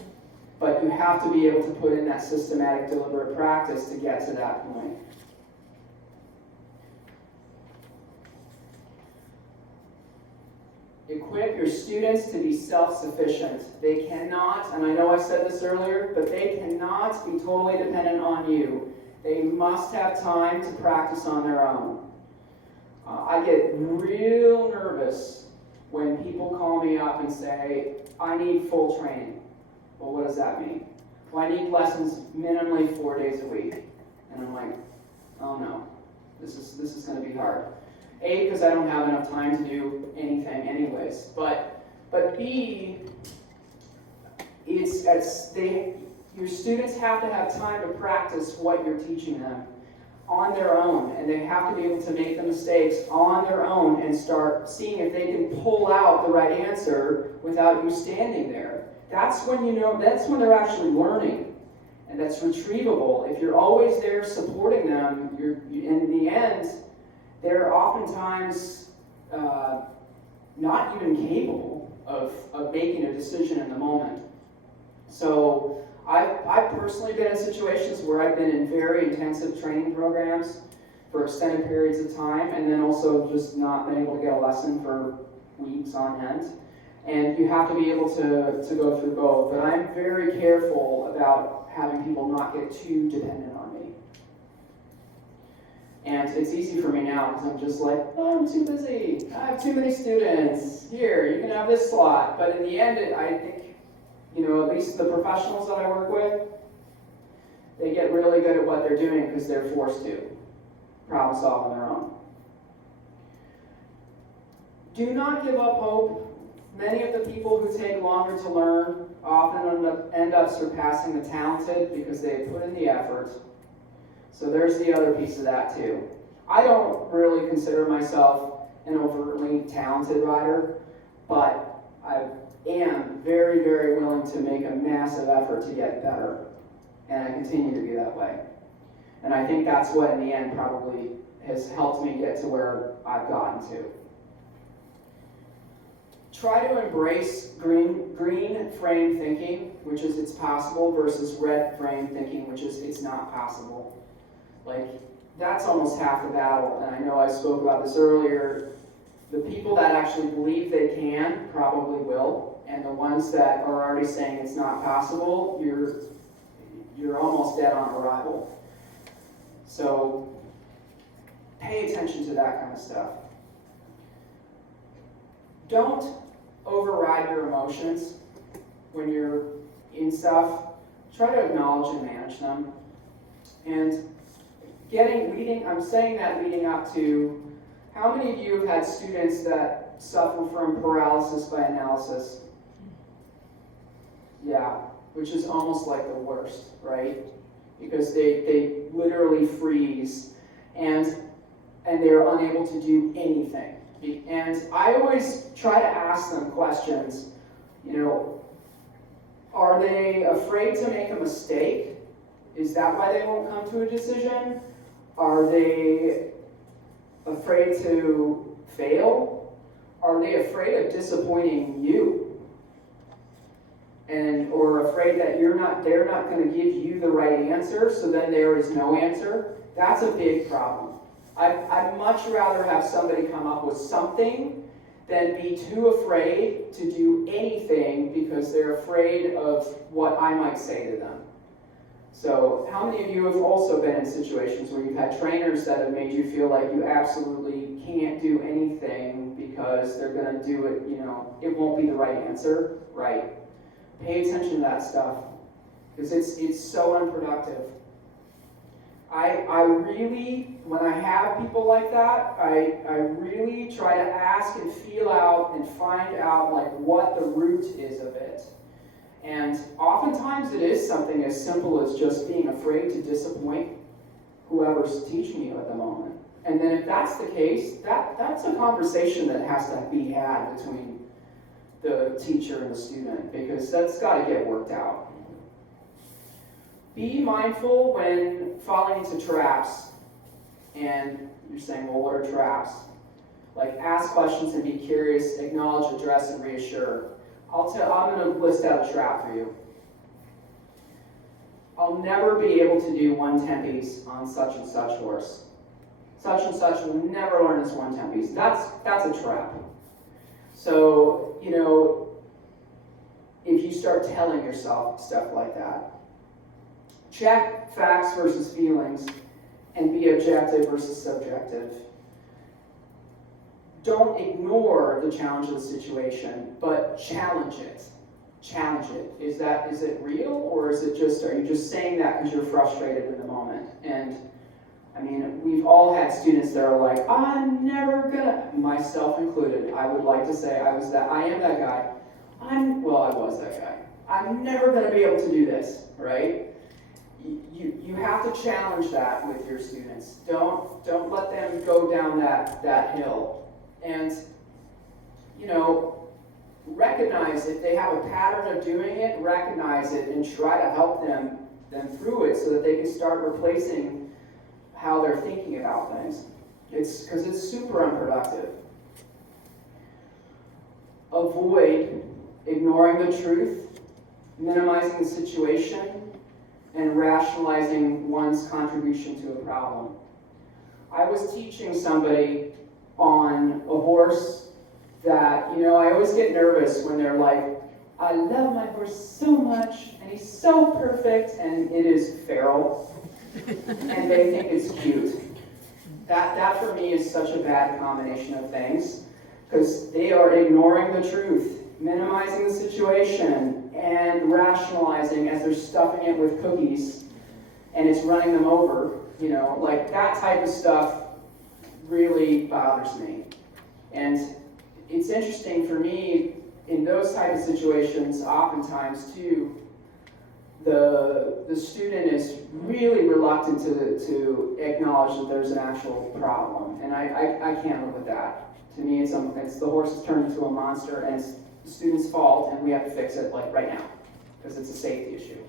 But you have to be able to put in that systematic, deliberate practice to get to that point. Equip your students to be self-sufficient. They cannot, and I know I said this earlier, but they cannot be totally dependent on you. They must have time to practice on their own. I get real nervous when people call me up and say, I need full training. Well, what does that mean? Well, I need lessons minimally 4 days a week. And I'm like, oh no, this is going to be hard. A, because I don't have enough time to do anything anyways. But B, your students have to have time to practice what you're teaching them on their own, and they have to be able to make the mistakes on their own and start seeing if they can pull out the right answer without you standing there. That's when that's when they're actually learning, and that's retrievable. If you're always there supporting them, in the end, they're oftentimes not even capable of making a decision in the moment. So I've personally been in situations where I've been in very intensive training programs for extended periods of time, and then also just not been able to get a lesson for weeks on end. And you have to be able to go through both. But I'm very careful about having people not get too dependent on me. And it's easy for me now because I'm just like, oh, I'm too busy. I have too many students. Here, you can have this slot. But in the end, I think, at least the professionals that I work with, they get really good at what they're doing because they're forced to problem solve on their own. Do not give up hope. Many of the people who take longer to learn often end up surpassing the talented because they have put in the effort. So there's the other piece of that too. I don't really consider myself an overtly talented writer, but I am very, very willing to make a massive effort to get better. And I continue to be that way. And I think that's what in the end probably has helped me get to where I've gotten to. Try to embrace green frame thinking, which is it's possible, versus red frame thinking, which is it's not possible. Like, that's almost half the battle, and I know I spoke about this earlier. The people that actually believe they can probably will, and the ones that are already saying it's not possible, you're almost dead on arrival. So pay attention to that kind of stuff. Don't override your emotions when you're in stuff. Try to acknowledge and manage them. And I'm saying that leading up to, how many of you have had students that suffer from paralysis by analysis? Yeah, which is almost like the worst, right? Because they literally freeze and they're unable to do anything. And I always try to ask them questions, are they afraid to make a mistake? Is that why they won't come to a decision? Are they afraid to fail? Are they afraid of disappointing you? Or afraid that they're not going to give you the right answer, so then there is no answer? That's a big problem. I'd much rather have somebody come up with something than be too afraid to do anything because they're afraid of what I might say to them. So how many of you have also been in situations where you've had trainers that have made you feel like you absolutely can't do anything because they're going to do it, it won't be the right answer? Right. Pay attention to that stuff because it's so unproductive. I really, when I have people like that, I really try to ask and feel out and find out what the root is of it. And oftentimes it is something as simple as just being afraid to disappoint whoever's teaching you at the moment. And then if that's the case, that's a conversation that has to be had between the teacher and the student, because that's got to get worked out. Be mindful when falling into traps. And you're saying, well, what are traps? Ask questions and be curious, acknowledge, address, and reassure. I'm going to list out a trap for you. I'll never be able to do 1-tempies on such and such horse. Such and such will never learn his 1-tempies. That's a trap. So, you know, if you start telling yourself stuff like that, check facts versus feelings and be objective versus subjective. Don't ignore the challenge of the situation, but challenge it. Challenge it. Is it real, or is it just, are you just saying that because you're frustrated in the moment? And I mean, we've all had students that are like, I'm never gonna, myself included, I would like to say I am that guy. I was that guy. I'm never gonna be able to do this, right? You have to challenge that with your students. Don't let them go down that hill. And, you know, recognize if they have a pattern of doing it, recognize it and try to help them through it so that they can start replacing how they're thinking about things. Because it's super unproductive. Avoid ignoring the truth, minimizing the situation, and rationalizing one's contribution to a problem. I was teaching somebody on a horse that, you know, I always get nervous when they're like, I love my horse so much, and he's so perfect, and it is feral, and they think it's cute. That for me is such a bad combination of things, because they are ignoring the truth, minimizing the situation, and rationalizing as they're stuffing it with cookies, and it's running them over, you know, like that type of stuff really bothers me. And it's interesting for me, in those type of situations, oftentimes too, the student is really reluctant to acknowledge that there's an actual problem, and I can't live with that. To me, it's the horse has turned into a monster, and it's the student's fault, and we have to fix it like right now, because it's a safety issue.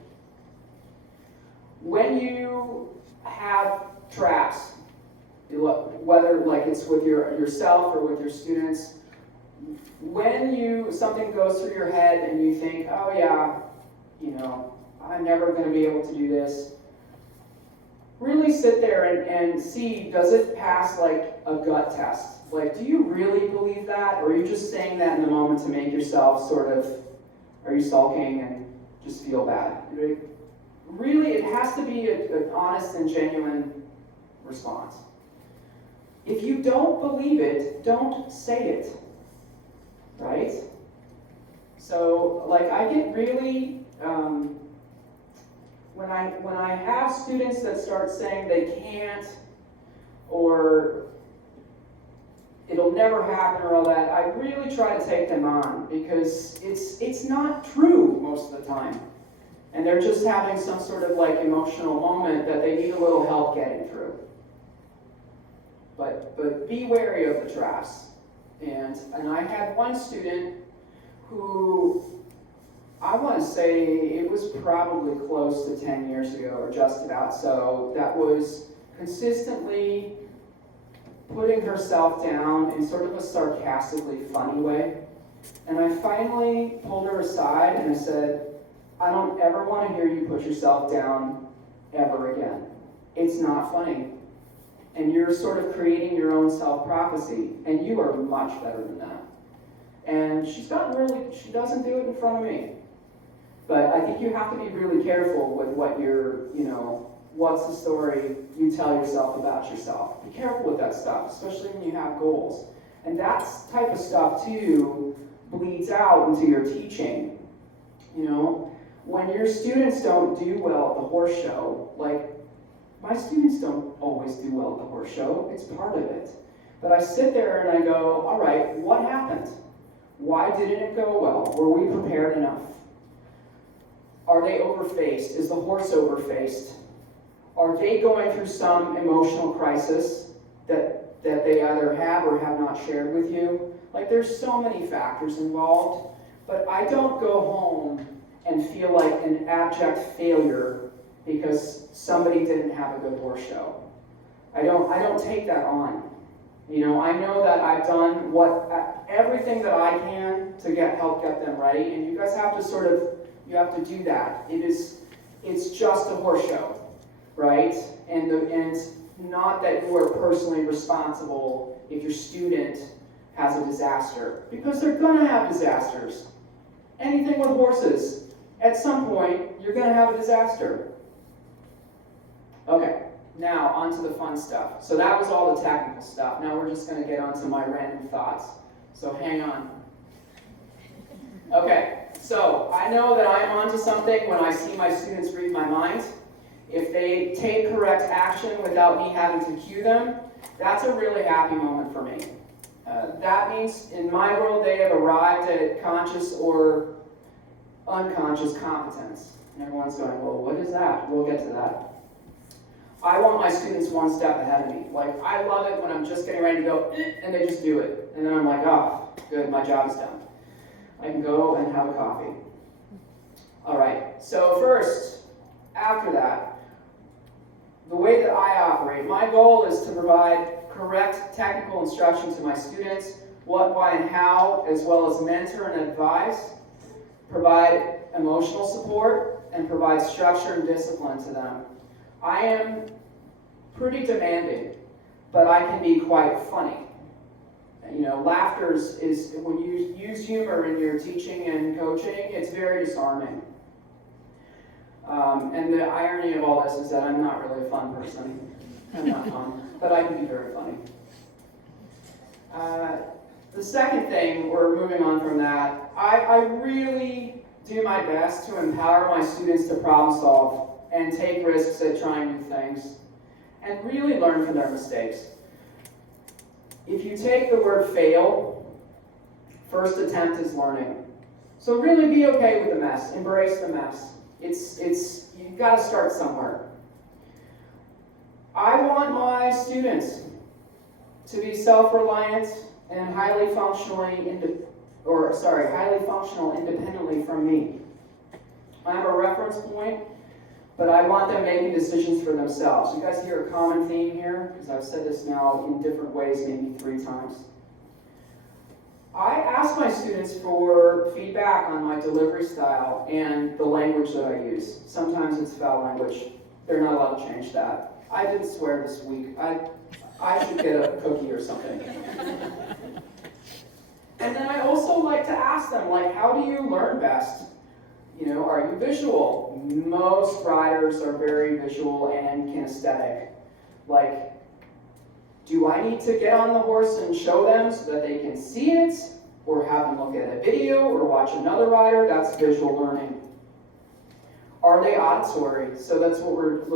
When you have traps, whether like it's with yourself or with your students, when something goes through your head and you think, oh yeah, you know, I'm never going to be able to do this, really sit there and see, does it pass like a gut test? Like, do you really believe that, or are you just saying that in the moment to make yourself sort of, are you sulking and just feel bad? Really, it has to be an honest and genuine response. If you don't believe it, don't say it, right? So, like, I get really, when I have students that start saying they can't, or it'll never happen or all that, I really try to take them on, because it's not true most of the time. And they're just having some sort of like emotional moment that they need a little help getting through. But be wary of the traps. And I had one student who, I want to say it was probably close to 10 years ago, or just about so, that was consistently putting herself down in sort of a sarcastically funny way. And I finally pulled her aside and I said, I don't ever want to hear you put yourself down ever again. It's not funny. And you're sort of creating your own self-prophecy, and you are much better than that. And she doesn't do it in front of me. But I think you have to be really careful with what what's the story you tell yourself about yourself. Be careful with that stuff, especially when you have goals. And that type of stuff, too, bleeds out into your teaching. You know, when your students don't do well at the horse show, like, my students don't always do well at the horse show. It's part of it. But I sit there and I go, all right, what happened? Why didn't it go well? Were we prepared enough? Are they overfaced? Is the horse overfaced? Are they going through some emotional crisis that they either have or have not shared with you? Like, there's so many factors involved, but I don't go home and feel like an abject failure because somebody didn't have a good horse show. I don't take that on. You know, I know that I've done everything that I can to help get them ready, and you guys have to do that. It's just a horse show, right? And not that you are personally responsible if your student has a disaster, because they're gonna have disasters. Anything with horses, at some point, you're gonna have a disaster. Okay, now onto the fun stuff. So that was all the technical stuff. Now we're just gonna get onto my random thoughts. So hang on. Okay, so I know that I'm onto something when I see my students read my mind. If they take correct action without me having to cue them, that's a really happy moment for me. That means in my world they have arrived at conscious or unconscious competence. And everyone's going, well, what is that? We'll get to that. I want my students one step ahead of me. Like, I love it when I'm just getting ready to go, and they just do it. And then I'm like, oh, good, my job is done. I can go and have a coffee. All right, so first, after that, the way that I operate, my goal is to provide correct technical instruction to my students, what, why, and how, as well as mentor and advise, provide emotional support, and provide structure and discipline to them. I am pretty demanding, but I can be quite funny. You know, laughter is when you use humor in your teaching and coaching, it's very disarming. And the irony of all this is that I'm not really a fun person. I'm not fun, but I can be very funny. The second thing, or moving on from that, I really do my best to empower my students to problem solve and take risks at trying new things and really learn from their mistakes. If you take the word fail, first attempt is learning. So really be okay with the mess, embrace the mess. You've got to start somewhere. I want my students to be self-reliant and highly functional independently from me. I'm a reference point, but I want them making decisions for themselves. You guys hear a common theme here? Because I've said this now in different ways, maybe 3 times. I ask my students for feedback on my delivery style and the language that I use. Sometimes it's foul language. They're not allowed to change that. I did swear this week. I should get a cookie or something. And then I also like to ask them, like, how do you learn best? You know, are you visual? Most riders are very visual and kinesthetic. Like, do I need to get on the horse and show them so that they can see it? Or have them look at a video or watch another rider? That's visual learning. Are they auditory? So that's what we're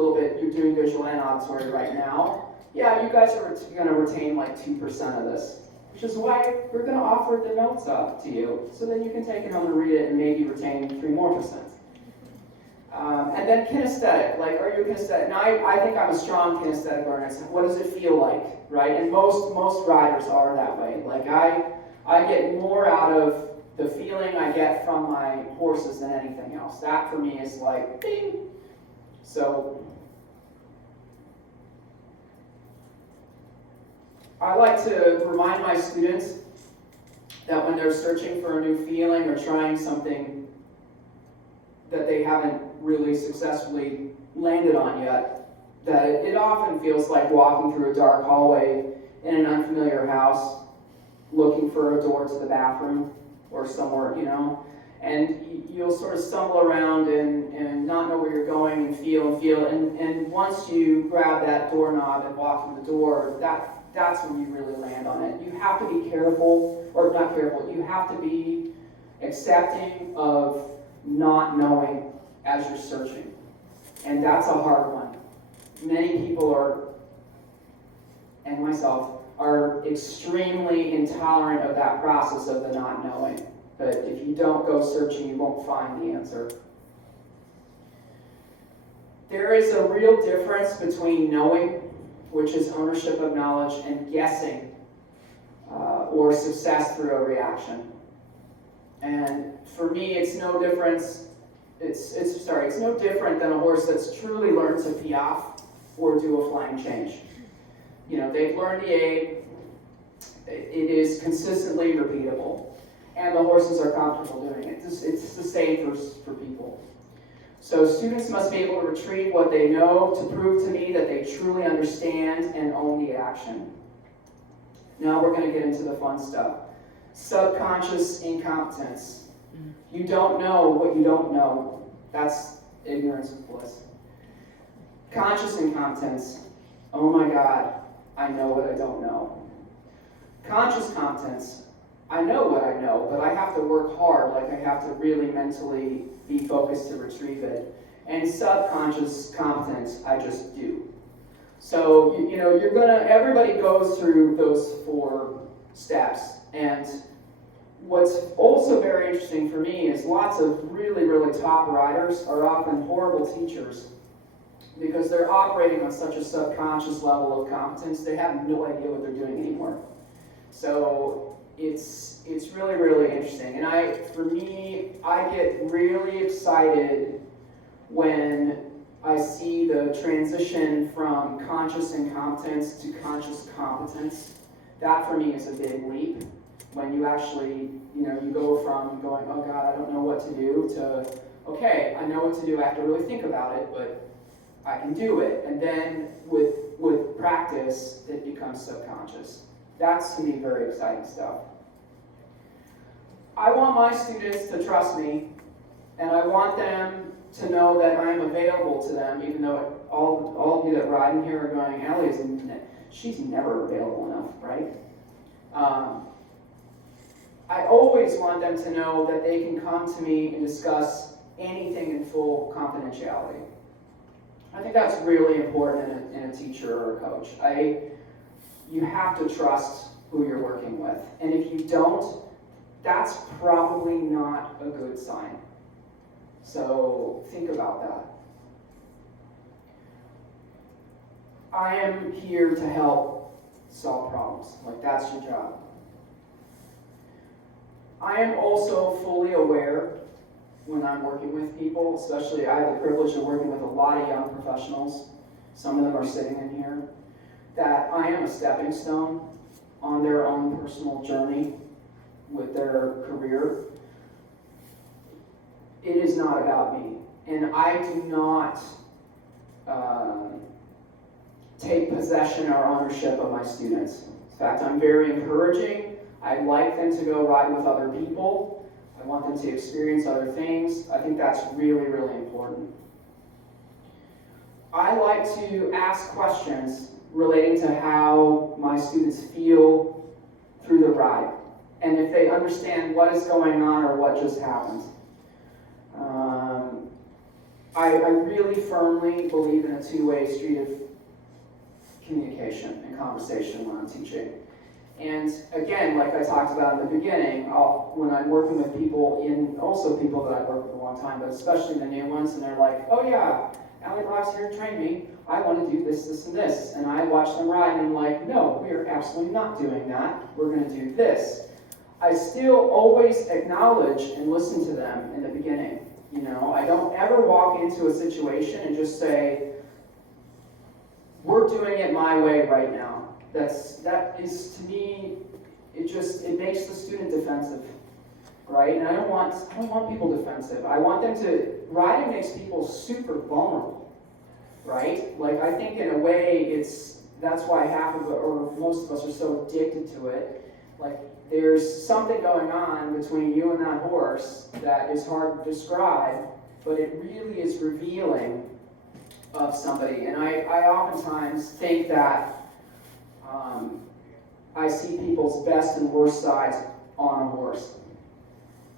you're doing visual and auditory right now. Yeah, you guys are going to retain like 2% of this, which is why we're going to offer the notes up to you, so then you can take it home and read it and maybe retain 3% more. And then kinesthetic, like, are you kinesthetic? Now, I think I'm a strong kinesthetic learner. It's, what does it feel like, right? And most riders are that way. Like, I get more out of the feeling I get from my horses than anything else. That, for me, is like, ding. So, I like to remind my students that when they're searching for a new feeling or trying something that they haven't really successfully landed on yet, that it often feels like walking through a dark hallway in an unfamiliar house, looking for a door to the bathroom or somewhere, you know, and you'll sort of stumble around and not know where you're going and feel, and once you grab that doorknob and walk through the door, that's when you really land on it. You have to be careful, or not careful, you have to be accepting of not knowing as you're searching. And that's a hard one. Many people are, and myself, are extremely intolerant of that process of the not knowing. But if you don't go searching, you won't find the answer. There is a real difference between knowing, which is ownership of knowledge, and guessing, or success through a reaction. And for me, it's no difference. It's no different than a horse that's truly learned to piaffe or do a flying change. You know, they've learned the aid. It is consistently repeatable, and the horses are comfortable doing it. It's the same for people. So students must be able to retrieve what they know to prove to me that they truly understand and own the action. Now we're going to get into the fun stuff. Subconscious incompetence. You don't know what you don't know. That's ignorance of bliss. Conscious incompetence. Oh my God, I know what I don't know. Conscious competence. I know what I know, but I have to work hard, like I have to really mentally be focused to retrieve it. And subconscious competence, I just do. So, everybody goes through those 4 steps. And what's also very interesting for me is lots of really, really top riders are often horrible teachers because they're operating on such a subconscious level of competence, they have no idea what they're doing anymore. So it's really, really interesting. And I get really excited when I see the transition from conscious incompetence to conscious competence. That for me is a big leap. When you actually, you go from going, oh God, I don't know what to do, to, okay, I know what to do, I have to really think about it, but I can do it. And then with practice, it becomes subconscious. That's, to me, very exciting stuff. I want my students to trust me, and I want them to know that I'm available to them, even though all of you that ride in here are going, Allie, she's never available enough, right? I always want them to know that they can come to me and discuss anything in full confidentiality. I think that's really important in a teacher or a coach. You have to trust who you're working with. And if you don't, that's probably not a good sign. So think about that. I am here to help solve problems. Like, that's your job. I am also fully aware when I'm working with people, especially I have the privilege of working with a lot of young professionals, some of them are sitting in here, that I am a stepping stone on their own personal journey with their career. It is not about me. And I do not take possession or ownership of my students. In fact, I'm very encouraging. I like them to go ride with other people. I want them to experience other things. I think that's really, really important. I like to ask questions relating to how my students feel through the ride, and if they understand what is going on or what just happened. I really firmly believe in a two-way street of communication and conversation when I'm teaching. And again, like I talked about in the beginning, when I'm working with people, also people that I've worked with a long time, but especially the new ones, and they're like, oh yeah, Allie Brock's here to train me. I want to do this, this, and this. And I watch them ride, and I'm like, no, we are absolutely not doing that. We're going to do this. I still always acknowledge and listen to them in the beginning. I don't ever walk into a situation and just say, we're doing it my way right now. That is to me, it makes the student defensive, right? And I don't want people defensive. I want them to, riding makes people super vulnerable, right? Like, I think in a way that's why half of it, or most of us are so addicted to it. Like, there's something going on between you and that horse that is hard to describe, but it really is revealing of somebody. And I oftentimes think that I see people's best and worst sides on a horse.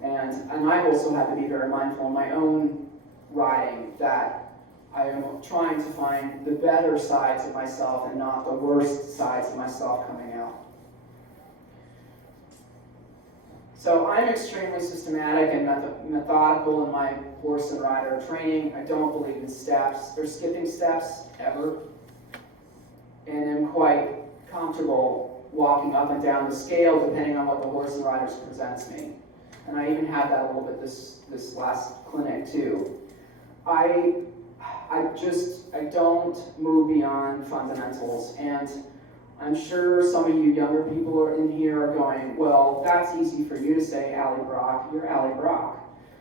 And I've also had to be very mindful in my own riding that I am trying to find the better sides of myself and not the worst sides of myself coming out. So I'm extremely systematic and methodical in my horse and rider training. I don't believe in steps or skipping steps ever. And I'm quite comfortable walking up and down the scale depending on what the horse and rider presents me. And I even had that a little bit this last clinic too. I don't move beyond fundamentals, and I'm sure some of you younger people are in here are going, well, that's easy for you to say, Allie Brock, you're Allie Brock.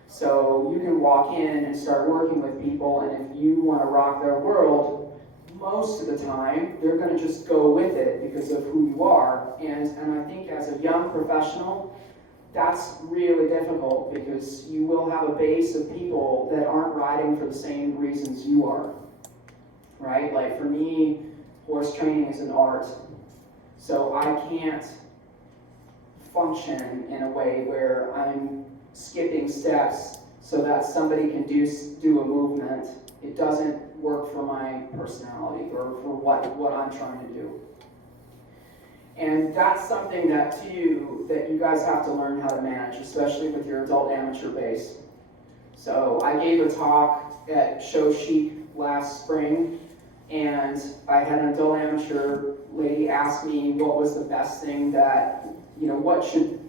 So you can walk in and start working with people, and if you want to rock their world, most of the time, they're going to just go with it because of who you are. And I think as a young professional, that's really difficult because you will have a base of people that aren't riding for the same reasons you are, right? Like for me, horse training is an art. So I can't function in a way where I'm skipping steps so that somebody can do a movement. It doesn't work for my personality or for what I'm trying to do. And that's something that you guys have to learn how to manage, especially with your adult amateur base. So I gave a talk at Show Chic last spring, and I had an adult amateur lady ask me what was the best thing that, what should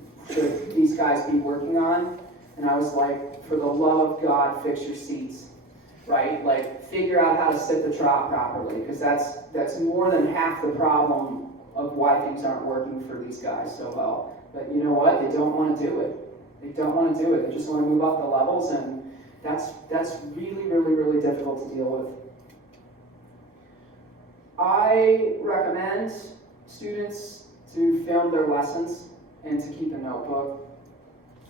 these guys be working on? And I was like, for the love of God, fix your seats, right? Like, figure out how to sit the trot properly, because that's more than half the problem of why things aren't working for these guys so well. But you know what? They don't want to do it. They don't want to do it. They just want to move up the levels, and that's really, really, really difficult to deal with. I recommend students to film their lessons and to keep a notebook.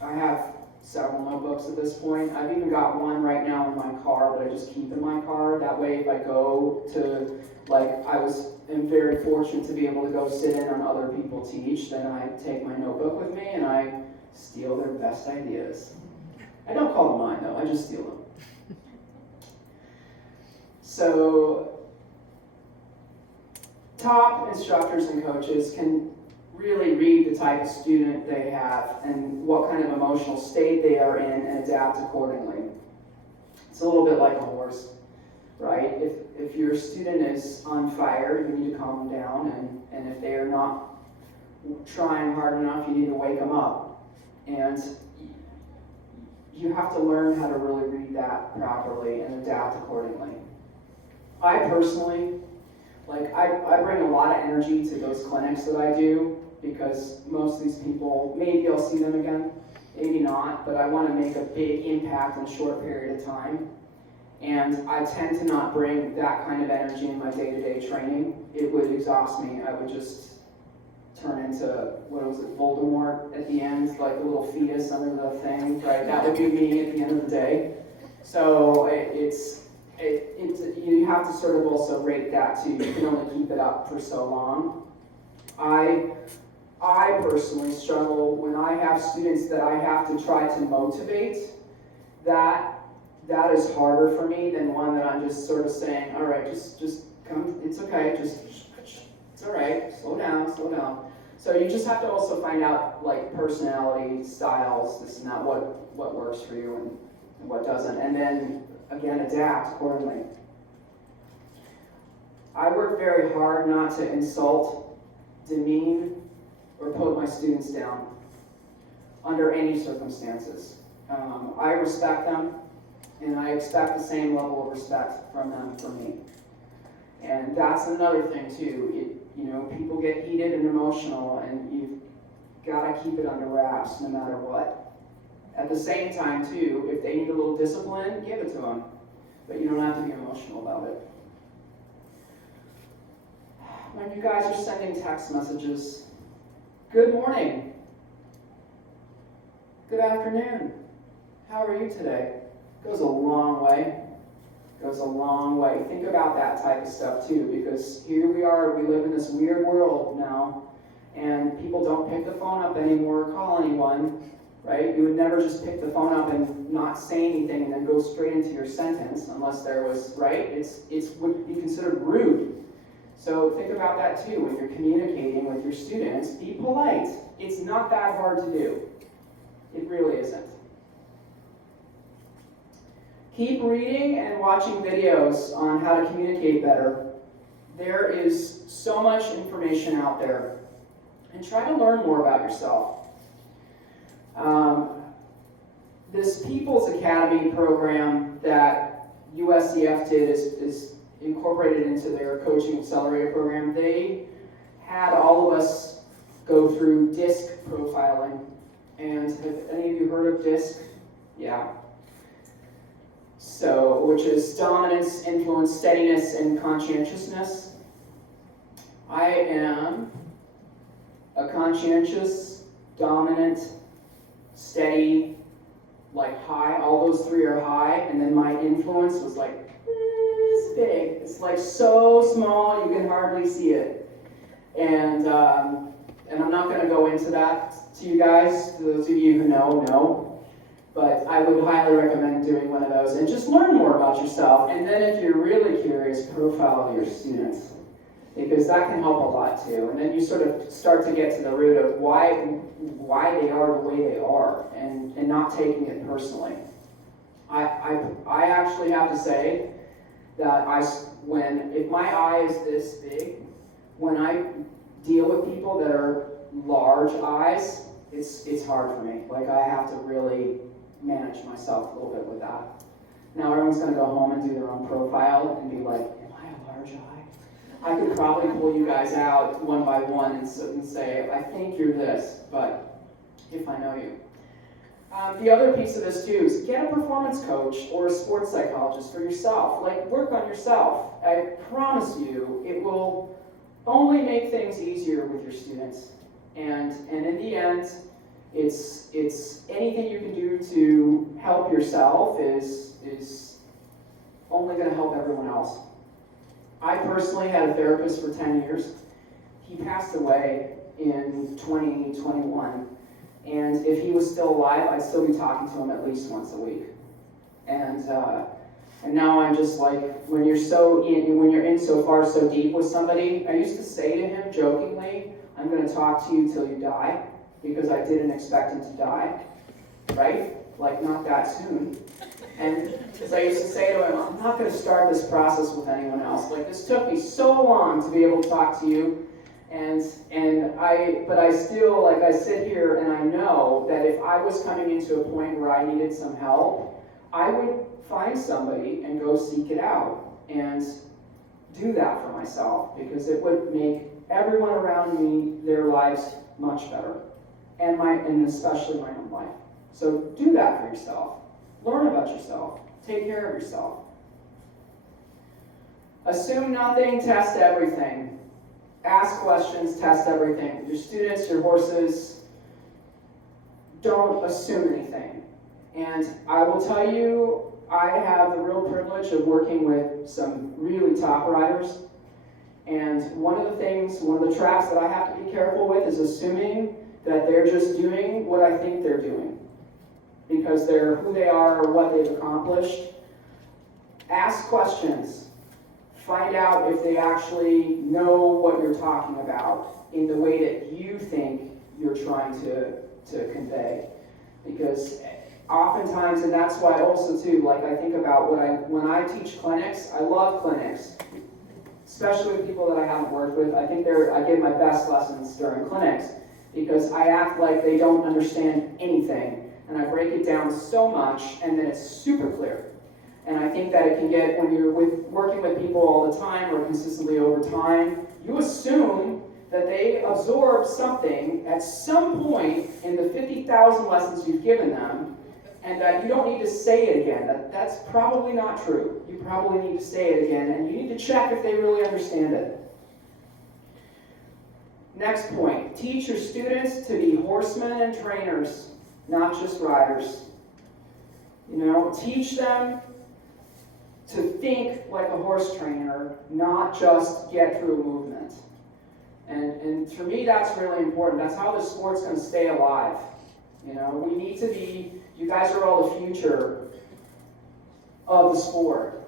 I have several notebooks at this point. I've even got one right now in my car that I just keep in my car. That way if I go to, am very fortunate to be able to go sit in on other people teach, then I take my notebook with me and I steal their best ideas. I don't call them mine though, I just steal them. So, top instructors and coaches can really read the type of student they have and what kind of emotional state they are in and adapt accordingly. It's a little bit like a horse, right? If your student is on fire, you need to calm them down, and if they are not trying hard enough, you need to wake them up. And you have to learn how to really read that properly and adapt accordingly. I personally, I bring a lot of energy to those clinics that I do, because most of these people, maybe I'll see them again, maybe not, but I want to make a big impact in a short period of time. And I tend to not bring that kind of energy in my day-to-day training. It would exhaust me. I would just turn into, Voldemort at the end, like the little fetus under the thing, right? That would be me at the end of the day. So you have to sort of also rate that too. You can only keep it up for so long. I personally struggle when I have students that I have to try to motivate. That is harder for me than one that I'm just sort of saying, all right, just come, it's okay, it's all right, slow down. So you just have to also find out personality, styles, this and that, what works for you and what doesn't, and then again adapt accordingly. I work very hard not to insult, demean, or put my students down under any circumstances. I respect them, and I expect the same level of respect from them for me. And that's another thing too. People get heated and emotional, and you've got to keep it under wraps no matter what. At the same time too, if they need a little discipline, give it to them. But you don't have to be emotional about it. When you guys are sending text messages, good morning, good afternoon, how are you today? Goes a long way. Goes a long way. Think about that type of stuff too, because here we are, we live in this weird world now, and people don't pick the phone up anymore or call anyone, right? You would never just pick the phone up and not say anything and then go straight into your sentence unless there was, right? It would be considered rude. So think about that too when you're communicating with your students. Be polite. It's not that hard to do. It really isn't. Keep reading and watching videos on how to communicate better. There is so much information out there. And try to learn more about yourself. This People's Academy program that USCF did is incorporated into their coaching accelerator program. They had all of us go through DISC profiling. And have any of you heard of DISC? Yeah. So, which is dominance, influence, steadiness, and conscientiousness. I am a conscientious, dominant, steady, like high. All those three are high, and then my influence was like this big. It's like so small you can hardly see it. And I'm not going to go into that to you guys. To those of you who know. But I would highly recommend doing one of those and just learn more about yourself. And then if you're really curious, profile your students, because that can help a lot too. And then you sort of start to get to the root of why they are the way they are, and not taking it personally. I actually have to say that if my eye is this big, when I deal with people that are large eyes, it's hard for me. Like, I have to really manage myself a little bit with that. Now everyone's going to go home and do their own profile and be like, am I a large eye? I could probably pull you guys out one by one and say, I think you're this, but if I know you. The other piece of this too is get a performance coach or a sports psychologist for yourself. Like, work on yourself. I promise you, it will only make things easier with your students. And in the end, it's anything you can do to help yourself is only going to help everyone else. I personally had a therapist for 10 years. He passed away in 2021. And if he was still alive, I'd still be talking to him at least once a week. And now I'm just like, when you're in so far so deep with somebody, I used to say to him jokingly, I'm going to talk to you till you die, because I didn't expect him to die, right? Like, not that soon. And as I used to say to him, I'm not going to start this process with anyone else. Like, this took me so long to be able to talk to you, but I still, like, I sit here and I know that if I was coming into a point where I needed some help, I would find somebody and go seek it out and do that for myself, because it would make everyone around me, their lives, much better, and especially my own life. So do that for yourself. Learn about yourself. Take care of yourself. Assume nothing, test everything. Ask questions, test everything. Your students, your horses, don't assume anything. And I will tell you, I have the real privilege of working with some really top riders. And one of the traps that I have to be careful with is assuming that they're just doing what I think they're doing, because they're who they are or what they've accomplished. Ask questions. Find out if they actually know what you're talking about in the way that you think you're trying to convey. Because oftentimes, and that's why also too, like, I think about when I teach clinics, I love clinics, especially with people that I haven't worked with. I think I give my best lessons during clinics, because I act like they don't understand anything, and I break it down so much, and then it's super clear. And I think that it can get, when you're working with people all the time or consistently over time, you assume that they absorb something at some point in the 50,000 lessons you've given them, and that you don't need to say it again. That's probably not true. You probably need to say it again, and you need to check if they really understand it. Next point, teach your students to be horsemen and trainers, not just riders. Teach them to think like a horse trainer, not just get through a movement. And for me, that's really important. That's how the sport's going to stay alive. We need to be, you guys are all the future of the sport.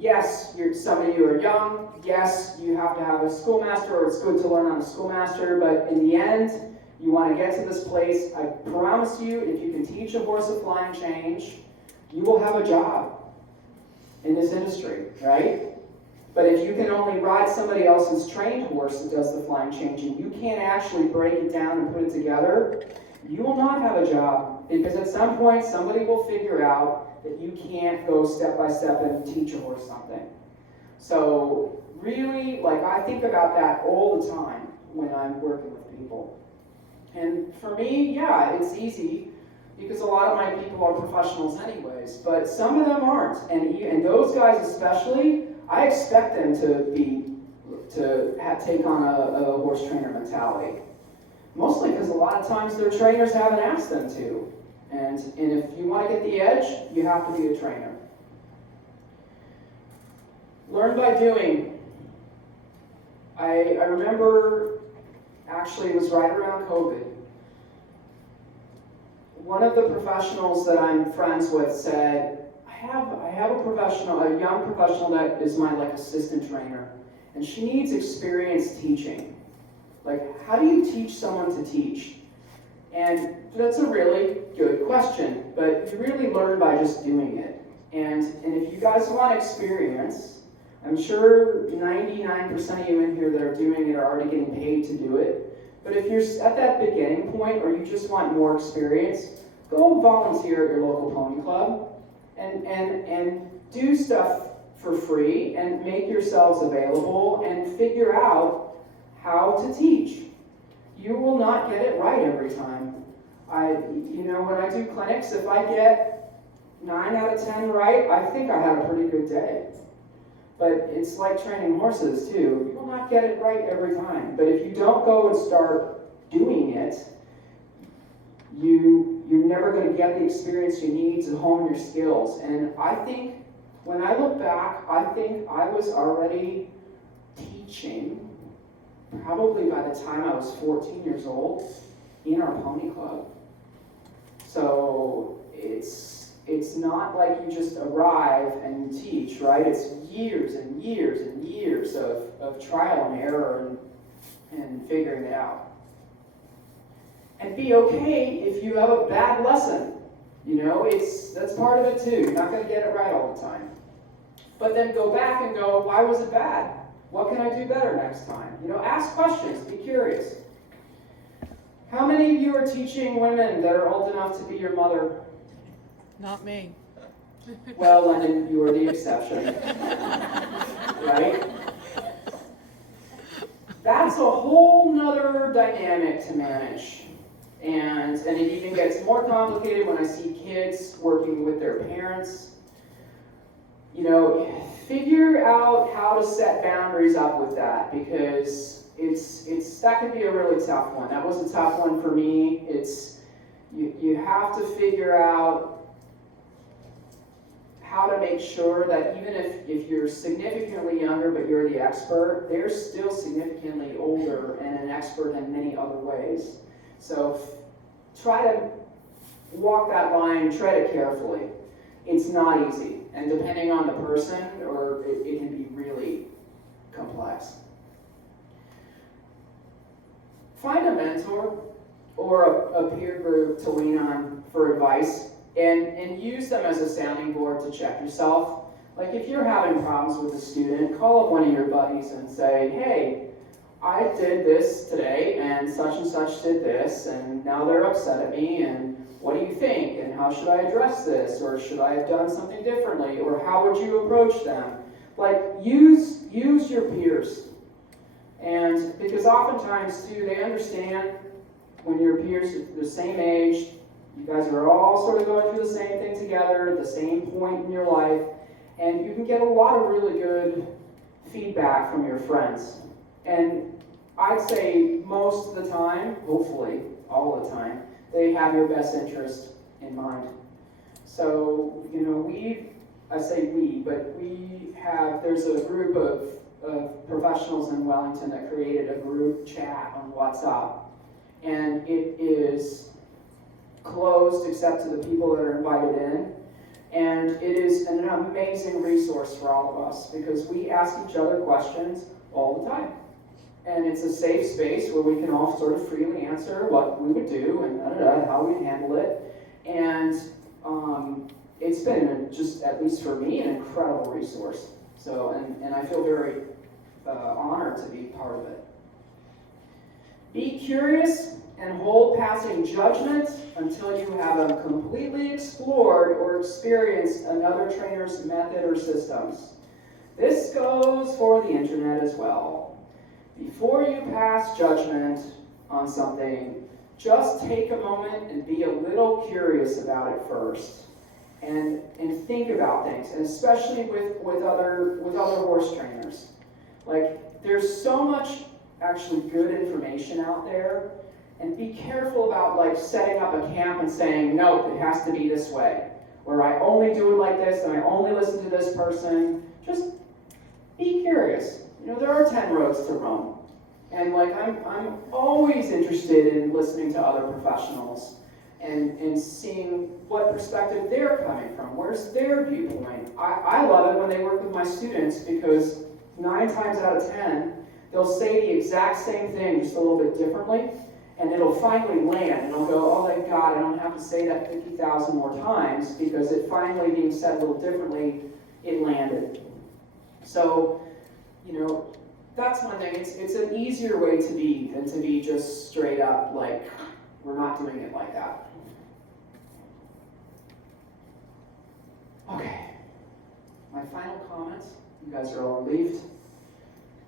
Yes, some of you are young. Yes, you have to have a schoolmaster, or it's good to learn on a schoolmaster, but in the end, you want to get to this place. I promise you, if you can teach a horse a flying change, you will have a job in this industry, right? But if you can only ride somebody else's trained horse that does the flying change, and you can't actually break it down and put it together, you will not have a job, because at some point somebody will figure out that you can't go step by step and teach a horse something. So really, like, I think about that all the time when I'm working with people. And for me, yeah, it's easy because a lot of my people are professionals anyways, but some of them aren't. And those guys especially, I expect them to take on a horse trainer mentality. Mostly because a lot of times their trainers haven't asked them to. And if you want to get the edge, you have to be a trainer. Learn by doing. I remember, actually it was right around COVID, one of the professionals that I'm friends with said, I have a young professional that is my assistant trainer, and she needs experience teaching. How do you teach someone to teach? And that's a really good question, but you really learn by just doing it. And if you guys want experience, I'm sure 99% of you in here that are doing it are already getting paid to do it. But if you're at that beginning point, or you just want more experience, go volunteer at your local pony club and do stuff for free and make yourselves available and figure out how to teach. You will not get it right every time. When I do clinics, if I get 9 out of 10 right, I think I had a pretty good day. But it's like training horses too. You will not get it right every time. But if you don't go and start doing it, you're never going to get the experience you need to hone your skills. And I think, when I look back, I think I was already teaching probably by the time I was 14 years old in our pony club. So it's not like you just arrive and you teach, right? It's years and years and years of trial and error and figuring it out. And be okay if you have a bad lesson. That's part of it too. You're not going to get it right all the time. But then go back and go, why was it bad? What can I do better next time? Ask questions, be curious. How many of you are teaching women that are old enough to be your mother? Not me. Well, Lennon, you are the exception. Right? That's a whole nother dynamic to manage. And it even gets more complicated when I see kids working with their parents. Figure out how to set boundaries up with that, because that can be a really tough one. That was a tough one for me. You have to figure out how to make sure that even if you're significantly younger but you're the expert, they're still significantly older and an expert in many other ways. So try to walk that line, tread it carefully. It's not easy, and depending on the person, it can be really complex. Find a mentor or a peer group to lean on for advice, and use them as a sounding board to check yourself. If you're having problems with a student, call up one of your buddies and say, hey, I did this today, and such did this, and now they're upset at me, and what do you think, and how should I address this, or should I have done something differently, or how would you approach them? Use your peers. And because oftentimes too, they understand when your peers are the same age, you guys are all sort of going through the same thing together, at the same point in your life, and you can get a lot of really good feedback from your friends. And I'd say most of the time, hopefully all the time, they have your best interest in mind. So, there's a group of professionals in Wellington that created a group chat on WhatsApp. And it is closed except to the people that are invited in. And it is an amazing resource for all of us because we ask each other questions all the time. And it's a safe space where we can all sort of freely answer what we would do and how we handle it. And it's been, just at least for me, an incredible resource. So, and I feel very honored to be part of it. Be curious and hold passing judgment until you have completely explored or experienced another trainer's method or systems. This goes for the internet as well. Before you pass judgment on something, just take a moment and be a little curious about it first, and think about things, and especially with other horse trainers. Like, there's so much actually good information out there, and be careful about like setting up a camp and saying, no, it has to be this way, or I only do it like this, and I only listen to this person. Just be curious. You know, there are 10 roads to Rome. And like, I'm always interested in listening to other professionals and seeing what perspective they're coming from. Where's their viewpoint? I love it when they work with my students, because 9 times out of 10, they'll say the exact same thing, just a little bit differently, and it'll finally land, and I'll go, oh thank God, I don't have to say that 50,000 more times, because it finally being said a little differently, it landed. So, you know, that's one thing. It's an easier way to be than to be just straight up like, we're not doing it like that. Okay. My final comment, you guys are all relieved,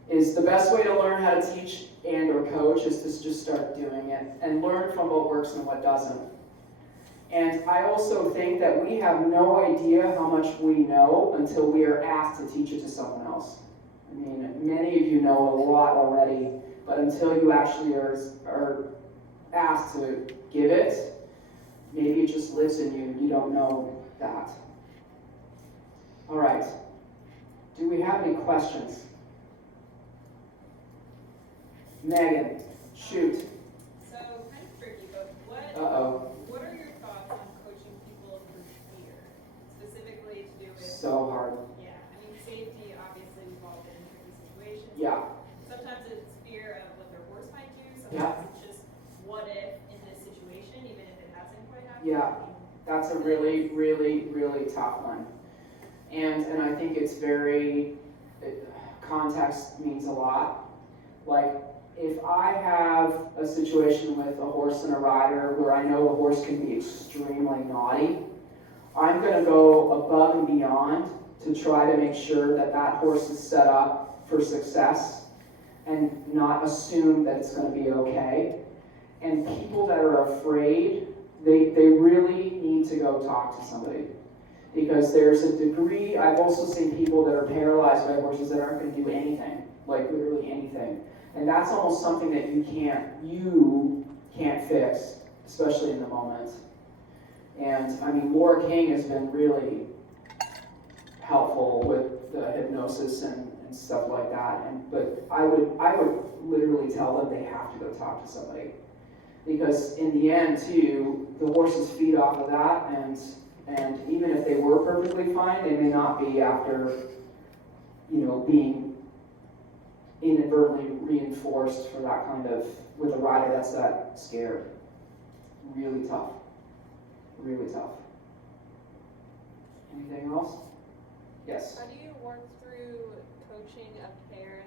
is the best way to learn how to teach and or coach is to just start doing it and learn from what works and what doesn't. And I also think that we have no idea how much we know until we are asked to teach it to someone else. I mean, many of you know a lot already, but until you actually are asked to give it, maybe it just lives in you and you don't know that. All right. Do we have any questions? Megan, shoot. So, kind of tricky, but Uh-oh. what are your thoughts on coaching people through fear? Specifically to do with, So hard. yeah, I mean, safety, obviously, we've all been in tricky situations. Yeah. Sometimes it's fear of what their horse might do, Yeah. sometimes it's just what if in this situation, even if it hasn't quite happened. Yeah. That's a really, really, really tough one. And I think it's context means a lot. Like, if I have a situation with a horse and a rider where I know a horse can be extremely naughty, I'm going to go above and beyond to try to make sure that that horse is set up for success and not assume that it's going to be okay. And people that are afraid, they really need to go talk to somebody. Because there's a degree, I've also seen people that are paralyzed by horses that aren't going to do anything, like literally anything. And that's almost something that you can't fix, especially in the moment. And I mean, Laura King has been really helpful with the hypnosis and stuff like that. But I would literally tell them they have to go talk to somebody. Because in the end, too, the horses feed off of that, and even if they were perfectly fine, they may not be after, being inadvertently reinforced for that kind of, with a rider that's that scared. Really tough. Really tough. Anything else? Yes? How do you work through coaching a pair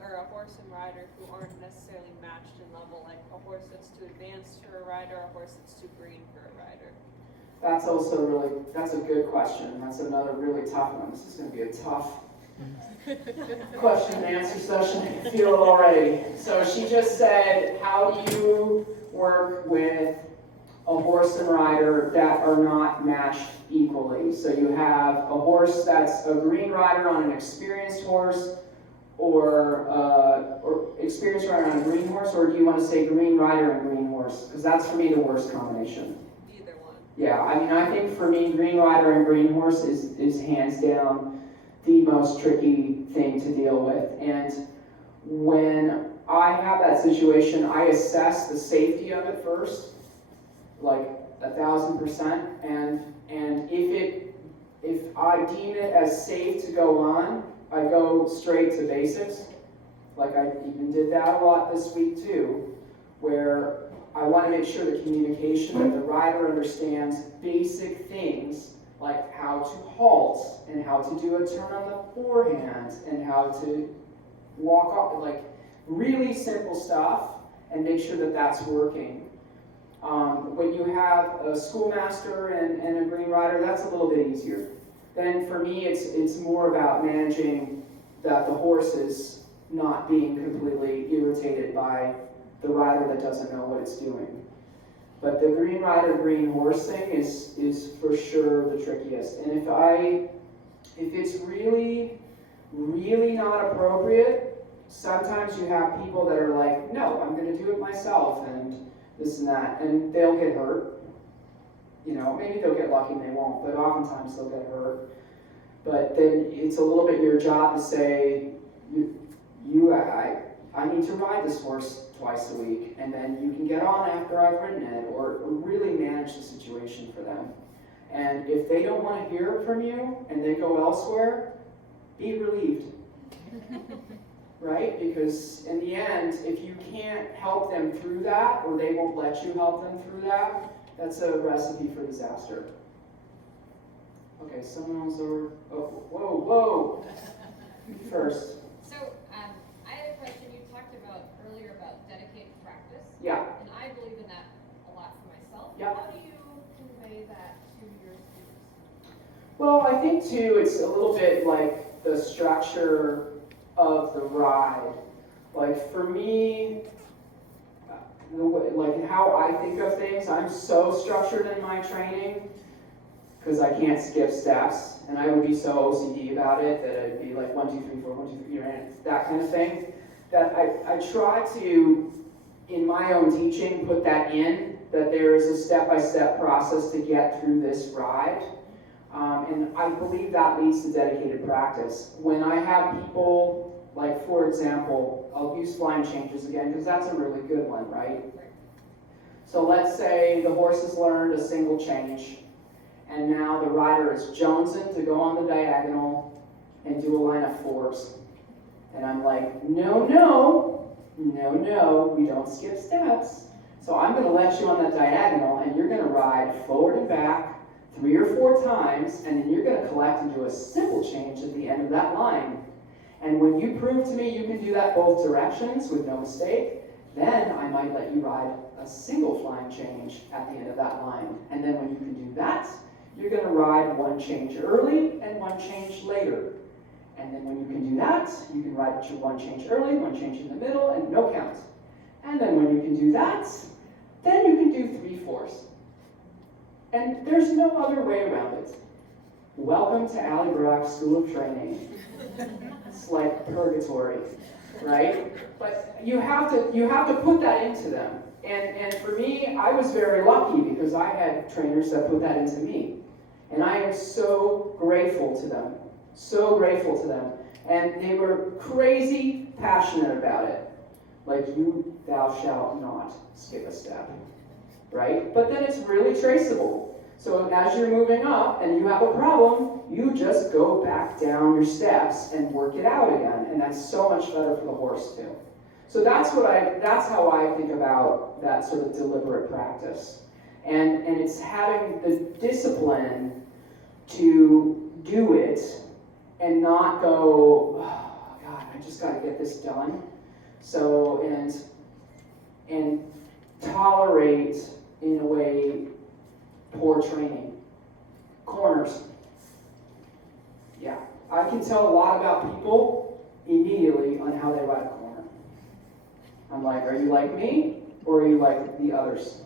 or a horse and rider who aren't necessarily matched in level, like a horse that's too advanced for a rider, a horse that's too green for a rider? That's a good question. That's another really tough one. This is going to be a tough question and answer session. I can feel it already. So she just said, how do you work with a horse and rider that are not matched equally? So you have a horse that's a green rider on an experienced horse, or experienced rider on a green horse, or do you want to say green rider and green horse? Because that's for me the worst combination. Either one. Yeah, I mean, I think for me, green rider and green horse is hands down the most tricky thing to deal with. And when I have that situation, I assess the safety of it first, like 1,000%. And if I deem it as safe to go on, I go straight to basics. Like I even did that a lot this week too, where I want to make sure the communication, that the rider understands basic things like how to halt and how to do a turn on the forehand and how to walk off, like really simple stuff, and make sure that that's working. When you have a schoolmaster and a green rider, that's a little bit easier. Then for me, it's more about managing that the horse is not being completely irritated by the rider that doesn't know what it's doing. But the green rider, green horse thing is for sure the trickiest. And if it's really, really not appropriate, sometimes you have people that are like, no, I'm going to do it myself, and this and that, and they'll get hurt. You know, maybe they'll get lucky and they won't, but oftentimes they'll get hurt. But then it's a little bit your job to say, I need to ride this horse twice a week, and then you can get on after I've ridden it, or really manage the situation for them. And if they don't want to hear it from you and they go elsewhere, be relieved. Right? Because in the end, if you can't help them through that, or they won't let you help them through that, that's a recipe for disaster. Okay, someone else over. Oh, whoa. First. So, I had a question. You talked about earlier about dedicated practice. Yeah. And I believe in that a lot for myself. Yeah. How do you convey that to your students? Well, I think too, it's a little bit like the structure of the ride. Like for me, like how I think of things, I'm so structured in my training because I can't skip steps, and I would be so OCD about it that it'd be like 1, 2, 3, 4, 1, 2, 3, that kind of thing. That I try to, in my own teaching, put that in, that there is a step-by-step process to get through this ride. And I believe that leads to dedicated practice. When I have people, like for example, I'll use flying changes again because that's a really good one, right? So let's say the horse has learned a single change, and now the rider is jonesing to go on the diagonal and do a line of fours. And I'm like, no, we don't skip steps. So I'm going to let you on that diagonal, and you're going to ride forward and back 3 or 4 times, and then you're going to collect and do a simple change at the end of that line. And when you prove to me you can do that both directions with no mistake, then I might let you ride a single flying change at the end of that line. And then when you can do that, you're going to ride 1 change early and 1 change later. And then when you can do that, you can ride your 1 change early, 1 change in the middle, and no count. And then when you can do that, then you can do 3 fours. And there's no other way around it. Welcome to Allie Brock's School of Training. It's like purgatory, right? But you have to put that into them. And for me, I was very lucky because I had trainers that put that into me. And I am so grateful to them. So grateful to them. And they were crazy passionate about it. Like, thou shalt not skip a step. Right? But then it's really traceable. So as you're moving up and you have a problem, you just go back down your steps and work it out again. And that's so much better for the horse too. So that's how I think about that sort of deliberate practice. And it's having the discipline to do it and not go, oh God, I just got to get this done. So, and tolerate, in a way, poor training. Corners. Yeah, I can tell a lot about people immediately on how they ride a corner. I'm like, are you like me, or are you like the others?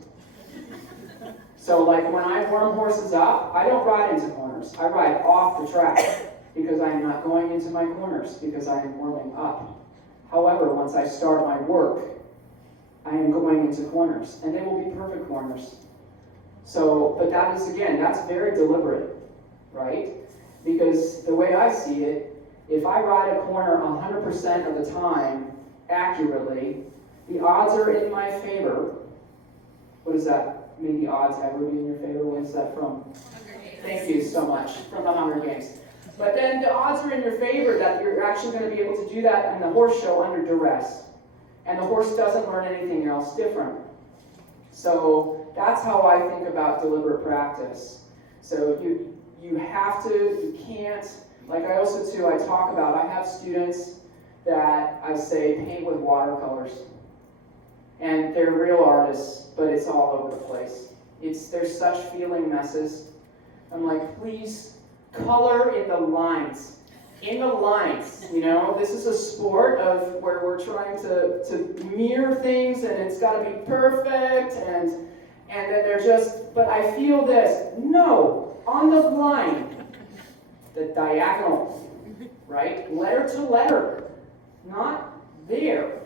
So like when I warm horses up, I don't ride into corners. I ride off the track because I am not going into my corners because I am warming up. However, once I start my work, I am going into corners, and they will be perfect corners. So, but that is, again, that's very deliberate, right? Because the way I see it, if I ride a corner 100% of the time accurately, the odds are in my favor. What is that? May the odds ever be in your favor? What is that from? Hunger Games. Thank you so much, from the Hunger Games. But then the odds are in your favor that you're actually going to be able to do that in the horse show under duress. And the horse doesn't learn anything else different. So that's how I think about deliberate practice. So you have to, you can't, like I also too, I talk about, I have students that I say paint with watercolors. And they're real artists, but it's all over the place. There's such feeling messes. I'm like, please color in the lines. in the lines, you know? This is a sport of where we're trying to mirror things and it's gotta be perfect and then they're just, but I feel this, no, on the line, the diagonal, right? Letter to letter, not there.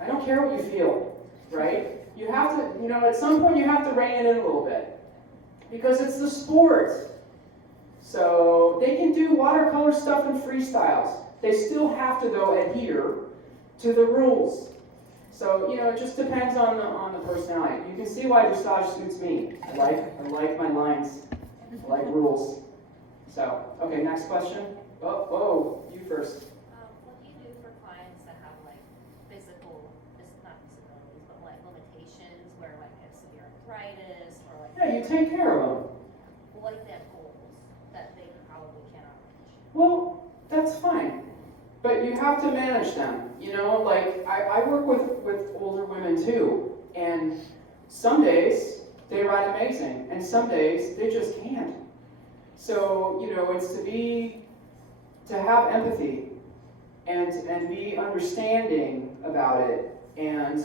I don't care what you feel, right? You have to, you know, at some point you have to rein it in a little bit because it's the sport. So they can do watercolor stuff and freestyles. They still have to, though, adhere to the rules. So, you know, it just depends on the personality. You can see why dressage suits me. I like my lines. I like rules. So, okay, next question. Oh, you first. What do you do for clients that have like not disabilities, but like limitations where like they have severe arthritis or like. Yeah, you take care of them. What if they have goals that they probably cannot reach? Well, that's fine. But you have to manage them. You know, like I work with older women too. And some days they ride amazing. And some days they just can't. So, you know, it's to have empathy and be understanding about it. And,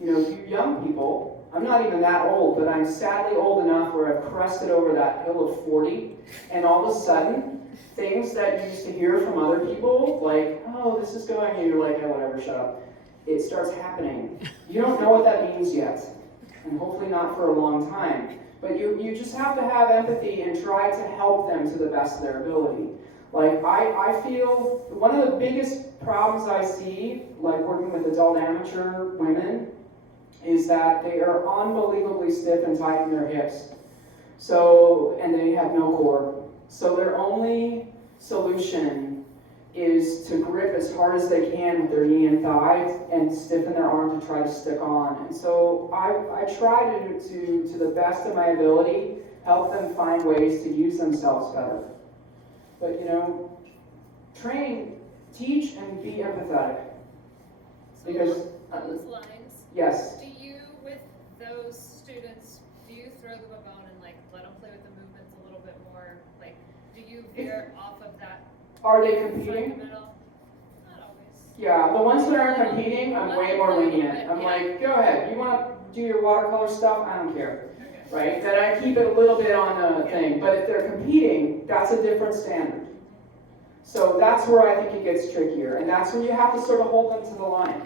you know, you young people, I'm not even that old, but I'm sadly old enough where I've crested over that hill of 40, and all of a sudden, things that you used to hear from other people, like, oh, this is going, and you're like, yeah, whatever, shut up. It starts happening. You don't know what that means yet, and hopefully not for a long time. But you just have to have empathy and try to help them to the best of their ability. Like, I feel one of the biggest problems I see, like working with adult amateur women, is that they are unbelievably stiff and tight in their hips. So, and they have no core. So their only solution is to grip as hard as they can with their knee and thigh and stiffen their arm to try to stick on. And so I try to the best of my ability, help them find ways to use themselves better. But you know, teach and be empathetic. So Because, on those lines, yes. do you, with those students, do you throw them a bone and like let them play with the movements a little bit more? Like, do you veer off of that? Are they Right in competing? the middle? Not always. Yeah, the ones that aren't competing, I'm way more lenient. I'm like, go ahead, you want to do your watercolor stuff? I don't care, Okay. right? Then I keep it a little bit on the thing. But if they're competing, that's a different standard. So that's where I think it gets trickier. And that's when you have to sort of hold them to the line.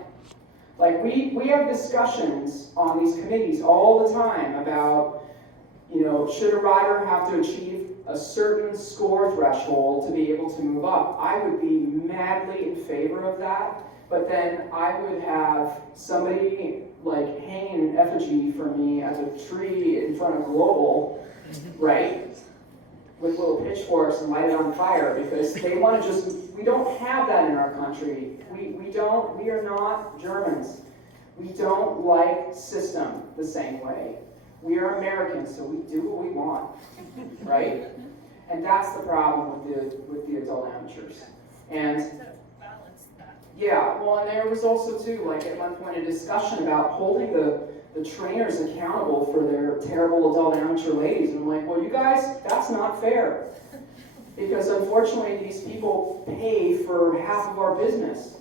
Like we have discussions on these committees all the time about, you know, should a rider have to achieve a certain score threshold to be able to move up? I would be madly in favor of that, but then I would have somebody like hanging an effigy for me as a tree in front of Global, right? With little pitchforks and light it on fire because they want to we don't have that in our country. We are not Germans. We don't like system the same way. We are Americans, so we do what we want, right? And that's the problem with the adult amateurs. And Balance that. yeah, well, and there was also too, like at one point, a discussion about holding the trainers accountable for their terrible adult amateur ladies. And I'm like, well, you guys, that's not fair. Because unfortunately, these people pay for half of our business.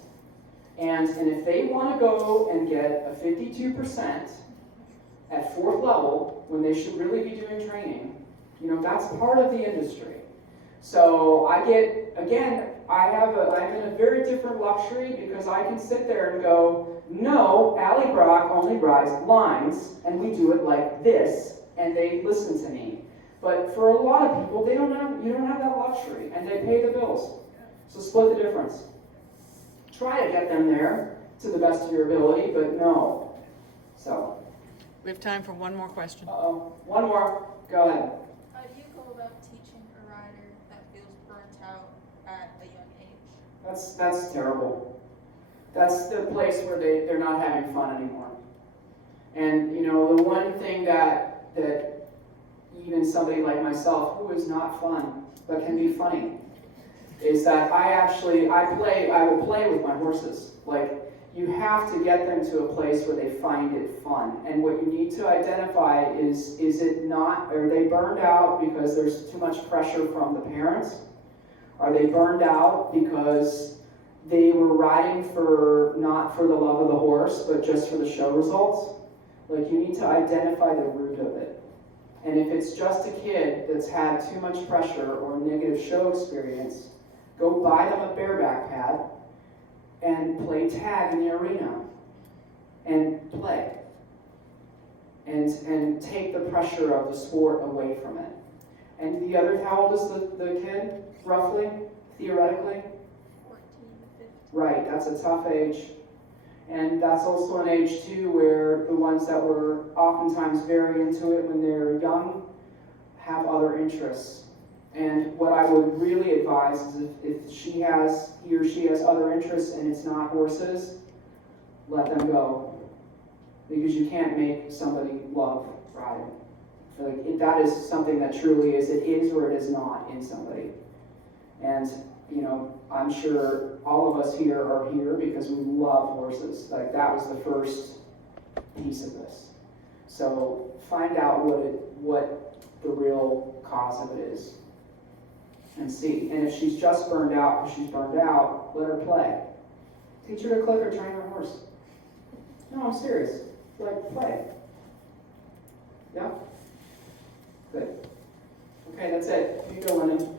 And if they want to go and get a 52% at 4th level, when they should really be doing training, you know, that's part of the industry. So I'm in a very different luxury because I can sit there and go, no, Allie Brock only rides lines, and we do it like this, and they listen to me. But for a lot of people, you don't have that luxury, and they pay the bills. So split the difference. Try to get them there to the best of your ability, but no. So. We have time for one more question. One more. Go ahead. How do you go about teaching a rider that feels burnt out at a young age? That's terrible. That's the place where they're not having fun anymore. And you know, the one thing that even somebody like myself, who is not fun but can be funny, is that I will play with my horses. Like, you have to get them to a place where they find it fun. And what you need to identify are they burned out because there's too much pressure from the parents? Are they burned out because they were riding not for the love of the horse, but just for the show results? Like, you need to identify the root of it. And if it's just a kid that's had too much pressure or negative show experience, go buy them a bareback pad and play tag in the arena. And play. And take the pressure of the sport away from it. And the other, how old is the kid, roughly, theoretically? 14, 15. Right, that's a tough age. And that's also an age, too, where the ones that were oftentimes very into it when they're young have other interests. And what I would really advise is if he or she has other interests and it's not horses, let them go. Because you can't make somebody love riding. Like, that is something that truly is, it is or it is not in somebody. And, you know, I'm sure all of us here are here because we love horses. Like, that was the first piece of this. So find out what the real cause of it is and see. And if she's just burned out because she's burned out, let her play. Teach her to click or train her horse. No, I'm serious. Like, play. Yeah? Good. Okay, that's it. You go, Lennon.